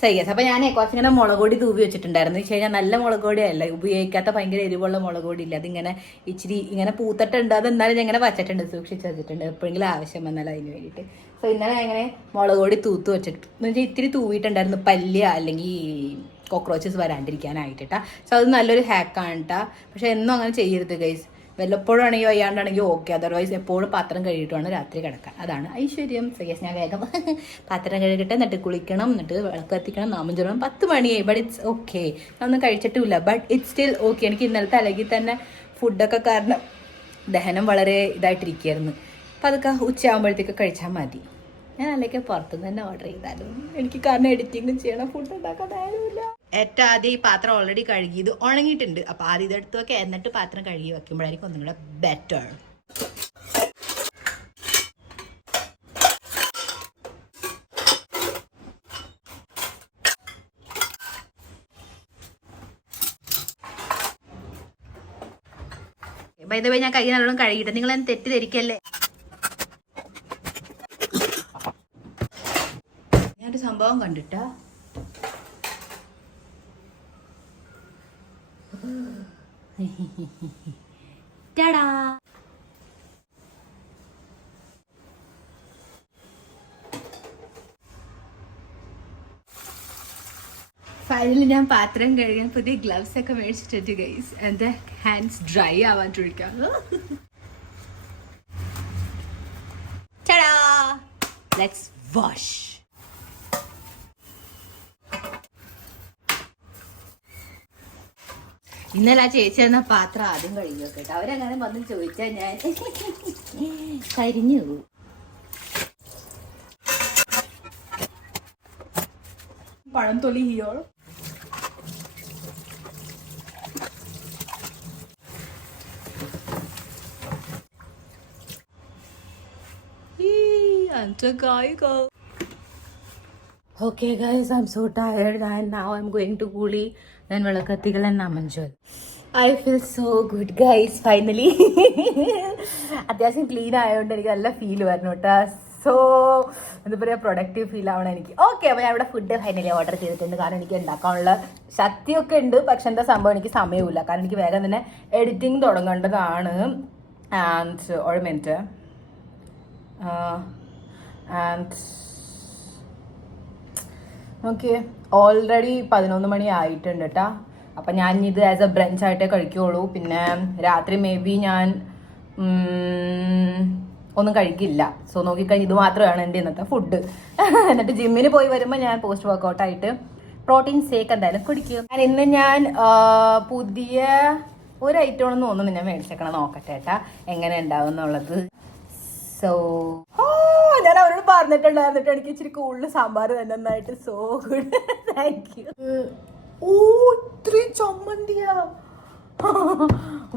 സൈസ്. അപ്പം ഞാൻ കുറച്ചിങ്ങനെ മുളക് പൊടി തൂവി വെച്ചിട്ടുണ്ടായിരുന്നു. വെച്ച് കഴിഞ്ഞാൽ നല്ല മുളക് പൊടിയല്ല, ഉപയോഗിക്കാത്ത ഭയങ്കര എരിവുള്ള മുളക് പൊടി ഇല്ല. അതിങ്ങനെ ഇച്ചിരി ഇങ്ങനെ പൂത്തിട്ടുണ്ട്. അത് എന്നാലും ഞാൻ ഇങ്ങനെ വച്ചിട്ടുണ്ട്, സൂക്ഷിച്ച് വെച്ചിട്ടുണ്ട്, എപ്പോഴെങ്കിലും ആവശ്യം വന്നാലും അതിന് വേണ്ടിയിട്ട്. സോ ഇന്നലെ അങ്ങനെ മുളക് പൊടി തൂത്ത് വെച്ചിട്ട് എന്ന് വെച്ചാൽ ഇത്തിരി തൂവിയിട്ടുണ്ടായിരുന്നു, പല്ലിയ അല്ലെങ്കിൽ കോക്രോച്ചസ് വരാണ്ടിരിക്കാനായിട്ടാ. സോ അത് നല്ലൊരു ഹാക്കാണ് കേട്ടാ. പക്ഷെ എന്നും അങ്ങനെ ചെയ്യരുത് ഗൈസ്. വല്ലപ്പോഴും ആണെങ്കിൽ വയ്യാണ്ടാണെങ്കിൽ ഓക്കെ. അതർവൈസ് എപ്പോഴും പാത്രം കഴുകിയിട്ട് വേണം രാത്രി കിടക്കാൻ. അതാണ് ഐശ്വര്യം. സോ യെസ്, ഞാൻ വേഗം പാത്രം കഴുകിട്ട് എന്നിട്ട് കുളിക്കണം, എന്നിട്ട് വിളക്ക് കത്തിക്കണം, നാമം ചൊല്ലണം. 10 മണിയായി. But it's okay. ഞാനൊന്നും കഴിച്ചിട്ടുമില്ല, ബട്ട് ഇറ്റ്സ് സ്റ്റിൽ ഓക്കെ. എനിക്ക് ഇന്നലത്തെ അല്ലെങ്കിൽ തന്നെ ഫുഡൊക്കെ കാരണം ദഹനം വളരെ ഇതായിട്ടിരിക്കുകയായിരുന്നു. അപ്പം അതൊക്കെ ഉച്ചയാകുമ്പോഴത്തേക്ക് കഴിച്ചാൽ മതി. ഞാൻ അല്ലെങ്കിൽ പുറത്തുനിന്ന് തന്നെ ഓർഡർ ചെയ്താലും എനിക്ക് കാരണം എഡിറ്റിങ്ങും ചെയ്യണം, ഫുഡ് ഉണ്ടാക്കാൻ ആരുമില്ല. ഏറ്റവും ആദ്യം ഈ പാത്രം ഓൾറെഡി കഴുകി ഇത് ഉണങ്ങിയിട്ടുണ്ട്. അപ്പോൾ ആദ്യം ഇതെടുത്ത് വെക്കുക, എന്നിട്ട് പാത്രം കഴുകി വെക്കുമ്പോഴായിരിക്കും ഒന്നും കൂടെ ബെറ്റർ. ബൈ ദ വേ ഞാൻ കൈ നല്ലോണം കഴുകിയിട്ട് നിങ്ങൾ എന്നെ തെറ്റിദ്ധരിക്കല്ലേ. ഞാനൊരു സംഭവം കണ്ടിട്ടാ. ടാടാ. ഫൈനലി ഞാൻ പാത്രം കഴുകാൻ പുതിയ ഗ്ലൗസ് ഒക്കെ മേടിച്ചിട്ടുണ്ട് ഗൈസ്. എൻ്റെ ഹാൻഡ്സ് ഡ്രൈ ആവാണ്ടിരിക്കാം. ടാടാ, ലെറ്റ്സ് വാഷ്. ഇന്നലെ ആ ചേച്ചി എന്ന പാത്രം ആദ്യം കഴുകി വെക്കട്ടെ. അവരങ്ങനെ വന്ന് ചോദിച്ചാൽ ഞാൻ കരിഞ്ഞു പോകും. പഴം തൊലി ഹിയോ. Okay guys, I'm so tired and now I'm going to Kuli. Then Valakathigal and Namanjal. I feel so good guys, finally. അത്യാവശ്യം ക്ലീൻ ആയതുകൊണ്ട് എനിക്ക് നല്ല ഫീൽ വരുന്നു കേട്ടോ. സോ എന്താ പറയുക, പ്രൊഡക്റ്റീവ് ഫീൽ ആവണം എനിക്ക്. ഓക്കെ, അപ്പോൾ ഞാൻ ഇവിടെ ഫുഡ് ഫൈനലി ഓർഡർ ചെയ്തിട്ടുണ്ട്. കാരണം എനിക്ക് ഉണ്ടാക്കാനുള്ള ശക്തിയൊക്കെ ഉണ്ട്. പക്ഷെ എന്താ സംഭവം, എനിക്ക് സമയമില്ല. കാരണം എനിക്ക് വേഗം തന്നെ എഡിറ്റിംഗ് തുടങ്ങേണ്ടതാണ്. ആൻഡ് ഒരു മിനിറ്റ്. ആൻഡ് ഓക്കെ, ഓൾറെഡി 11 മണി ആയിട്ടുണ്ട് കേട്ടോ. അപ്പം ഞാൻ ഇത് ആസ് എ ബ്രഞ്ച് ആയിട്ടേ കഴിക്കുകയുള്ളൂ. പിന്നെ രാത്രി മേ ബി ഞാൻ ഒന്നും കഴിക്കില്ല. സോ നോക്കിക്കഴിഞ്ഞ് ഇത് മാത്രമാണ് എൻ്റെ ഇന്നത്തെ ഫുഡ്. എന്നിട്ട് ജിമ്മിന് പോയി വരുമ്പോൾ ഞാൻ പോസ്റ്റ് വർക്കൗട്ടായിട്ട് പ്രോട്ടീൻ ഷേക്ക് എന്തായാലും കുടിക്കും. ഇന്ന് ഞാൻ പുതിയ ഒരു ഐറ്റമാണെന്ന് തോന്നുന്നു ഞാൻ മേടിച്ചേക്കണം. നോക്കട്ടെ ഏട്ടാ എങ്ങനെ ഉണ്ടാവും എന്നുള്ളത്. സോ ഞാൻ അവരോട് പറഞ്ഞിട്ടുണ്ടായിരുന്നിട്ട് എനിക്ക് ഇച്ചിരി കൂടുതൽ സാമ്പാർ തന്നെ നന്നായിട്ട്. So good, thank you. Oh, ഇത്രയും ചമ്മന്തിയാ.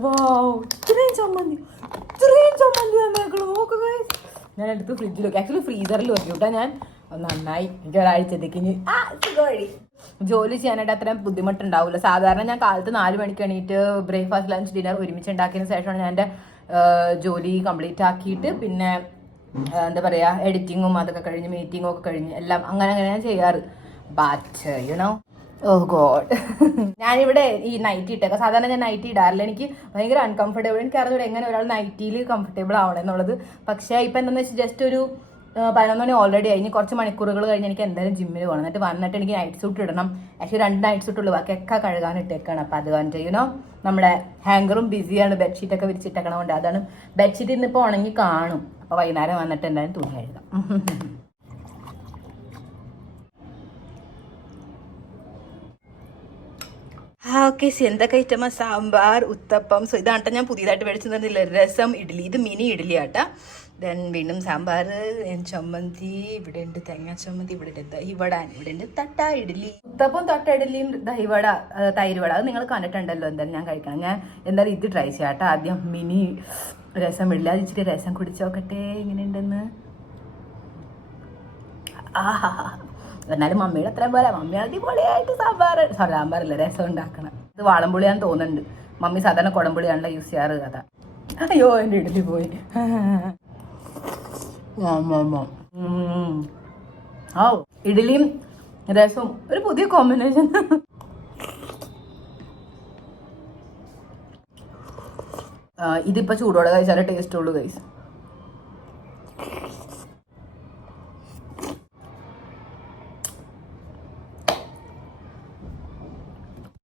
വാവ്, ഇത്രയും ചമ്മന്തി വന്നേക്കളൂ. നോക്കുക, ഞാൻ എടുത്ത് ഫ്രിഡ്ജിൽ വെക്കും. ആക്ച്വലി ഫ്രീസറിൽ വെക്കും കേട്ടോ. ഞാൻ നന്നായി എനിക്ക് ഒരാഴ്ചത്തേക്ക് ഇനി വഴി ജോലി ചെയ്യാനായിട്ട് അത്രയും ബുദ്ധിമുട്ടുണ്ടാവില്ല. സാധാരണ ഞാൻ കാലത്ത് 4 മണിക്ക് എണീറ്റ് ബ്രേക്ക്ഫാസ്റ്റ് ലഞ്ച് ഡിന്നർ ഒരുമിച്ച് ഉണ്ടാക്കിയതിന് ശേഷമാണ് ഞാൻ എൻ്റെ ജോലി കംപ്ലീറ്റ് ആക്കിയിട്ട് പിന്നെ എന്താ പറയുക എഡിറ്റിങ്ങും അതൊക്കെ കഴിഞ്ഞ് മീറ്റിങ്ങും ഒക്കെ കഴിഞ്ഞ് എല്ലാം അങ്ങനെ ഞാൻ ചെയ്യാറ്. ബട്ട് യുനോ, ഓ ഗോഡ്, ഞാനിവിടെ ഈ നൈറ്റി ഇട്ടേക്കാം. സാധാരണ ഞാൻ നൈറ്റി ഇടാറില്ല. എനിക്ക് ഭയങ്കര അൺകംഫർട്ടബിൾ. എനിക്ക് അറിഞ്ഞൂടെ എങ്ങനെ ഒരാൾ നൈറ്റിയിൽ കംഫർട്ടബിൾ ആവണം എന്നുള്ളത്. പക്ഷേ ഇപ്പം എന്താണെന്ന് വെച്ചാൽ ജസ്റ്റ് ഒരു 11 മണി ഓൾറെഡി ആയി. ഇനി കുറച്ച് മണിക്കൂറുകൾ കഴിഞ്ഞ് എനിക്ക് എന്തായാലും ജിമ്മിൽ പോകണം. എന്നിട്ട് വന്നിട്ട് എനിക്ക് നൈറ്റ് സൂട്ട് ഇടണം. ആക്ച്വലി 2 നൈറ്റ് സൂട്ടുള്ളൂ, ബാക്കിയൊക്കെ കഴുകാൻ ഇട്ടേക്കാണ്. അപ്പം അതുകൊണ്ട് യുനോ നമ്മുടെ ഹാങ്കറും ബിസിയാണ്. ബെഡ്ഷീറ്റൊക്കെ വിരിച്ചിട്ടേക്കണോണ്ട് അതാണ്. ബെഡ്ഷീറ്റ് ഇന്നിപ്പോൾ ഉണങ്ങി കാണും. അപ്പോൾ വൈകുന്നേരം വന്നിട്ട് എന്തായാലും തുണി കഴുകാം. ഓക്കെ, എന്തൊക്കെ ഐറ്റമാ? സാമ്പാർ, ഉത്തപ്പം. സോ ഇതാട്ടോ ഞാൻ പുതിയതായിട്ട് മേടിച്ചു തന്നില്ല. രസം, ഇഡ്ഡലി. ഇത് മിനി ഇഡ്ഡലി ആട്ടാ. ദെൻ വീണ്ടും സാമ്പാർ, ചമ്മന്തി, ഇവിടെ ഉണ്ട് തേങ്ങ ചമ്മന്തി, ഇവിടെ ഉണ്ട് ദഹിവട, ഇവിടെ ഉണ്ട് തട്ട ഇഡ്ഡലി. ഉത്തപ്പം, തട്ട ഇഡ്ഡലിയും ദഹിവട, തൈരുവട അത് നിങ്ങൾ കണ്ടിട്ടുണ്ടല്ലോ. എന്തായാലും ഞാൻ കഴിക്കണം. ഞാൻ എന്തായാലും ഇത് ട്രൈ ചെയ്യാം കേട്ടോ. ആദ്യം മിനി രസം ഇഡ്ഡലി. അത് ഇച്ചിരി രസം കുടിച്ച് നോക്കട്ടെ എങ്ങനെയുണ്ടെന്ന്. ആഹാ, എന്നാലും മമ്മിയുടെ അത്രയും പോലെ മമ്മി അടിപൊളിയായിട്ട് സാമ്പാറില്ല രസം ഉണ്ടാക്കണം. ഇത് വാളംപുളിയാന്ന് തോന്നുന്നുണ്ട്. മമ്മി സാധാരണ കുടംപുളിയാണല്ലോ യൂസ് ചെയ്യാറ്. അതാ. അയ്യോ എൻ്റെ ഇഡലി പോയി. ആ ഇഡലിയും രസവും ഒരു പുതിയ കോമ്പിനേഷൻ. ഇതിപ്പോൾ ചൂടോടെ കഴിച്ചാലേ ടേസ്റ്റ് ഉള്ളൂ ഗൈസ്.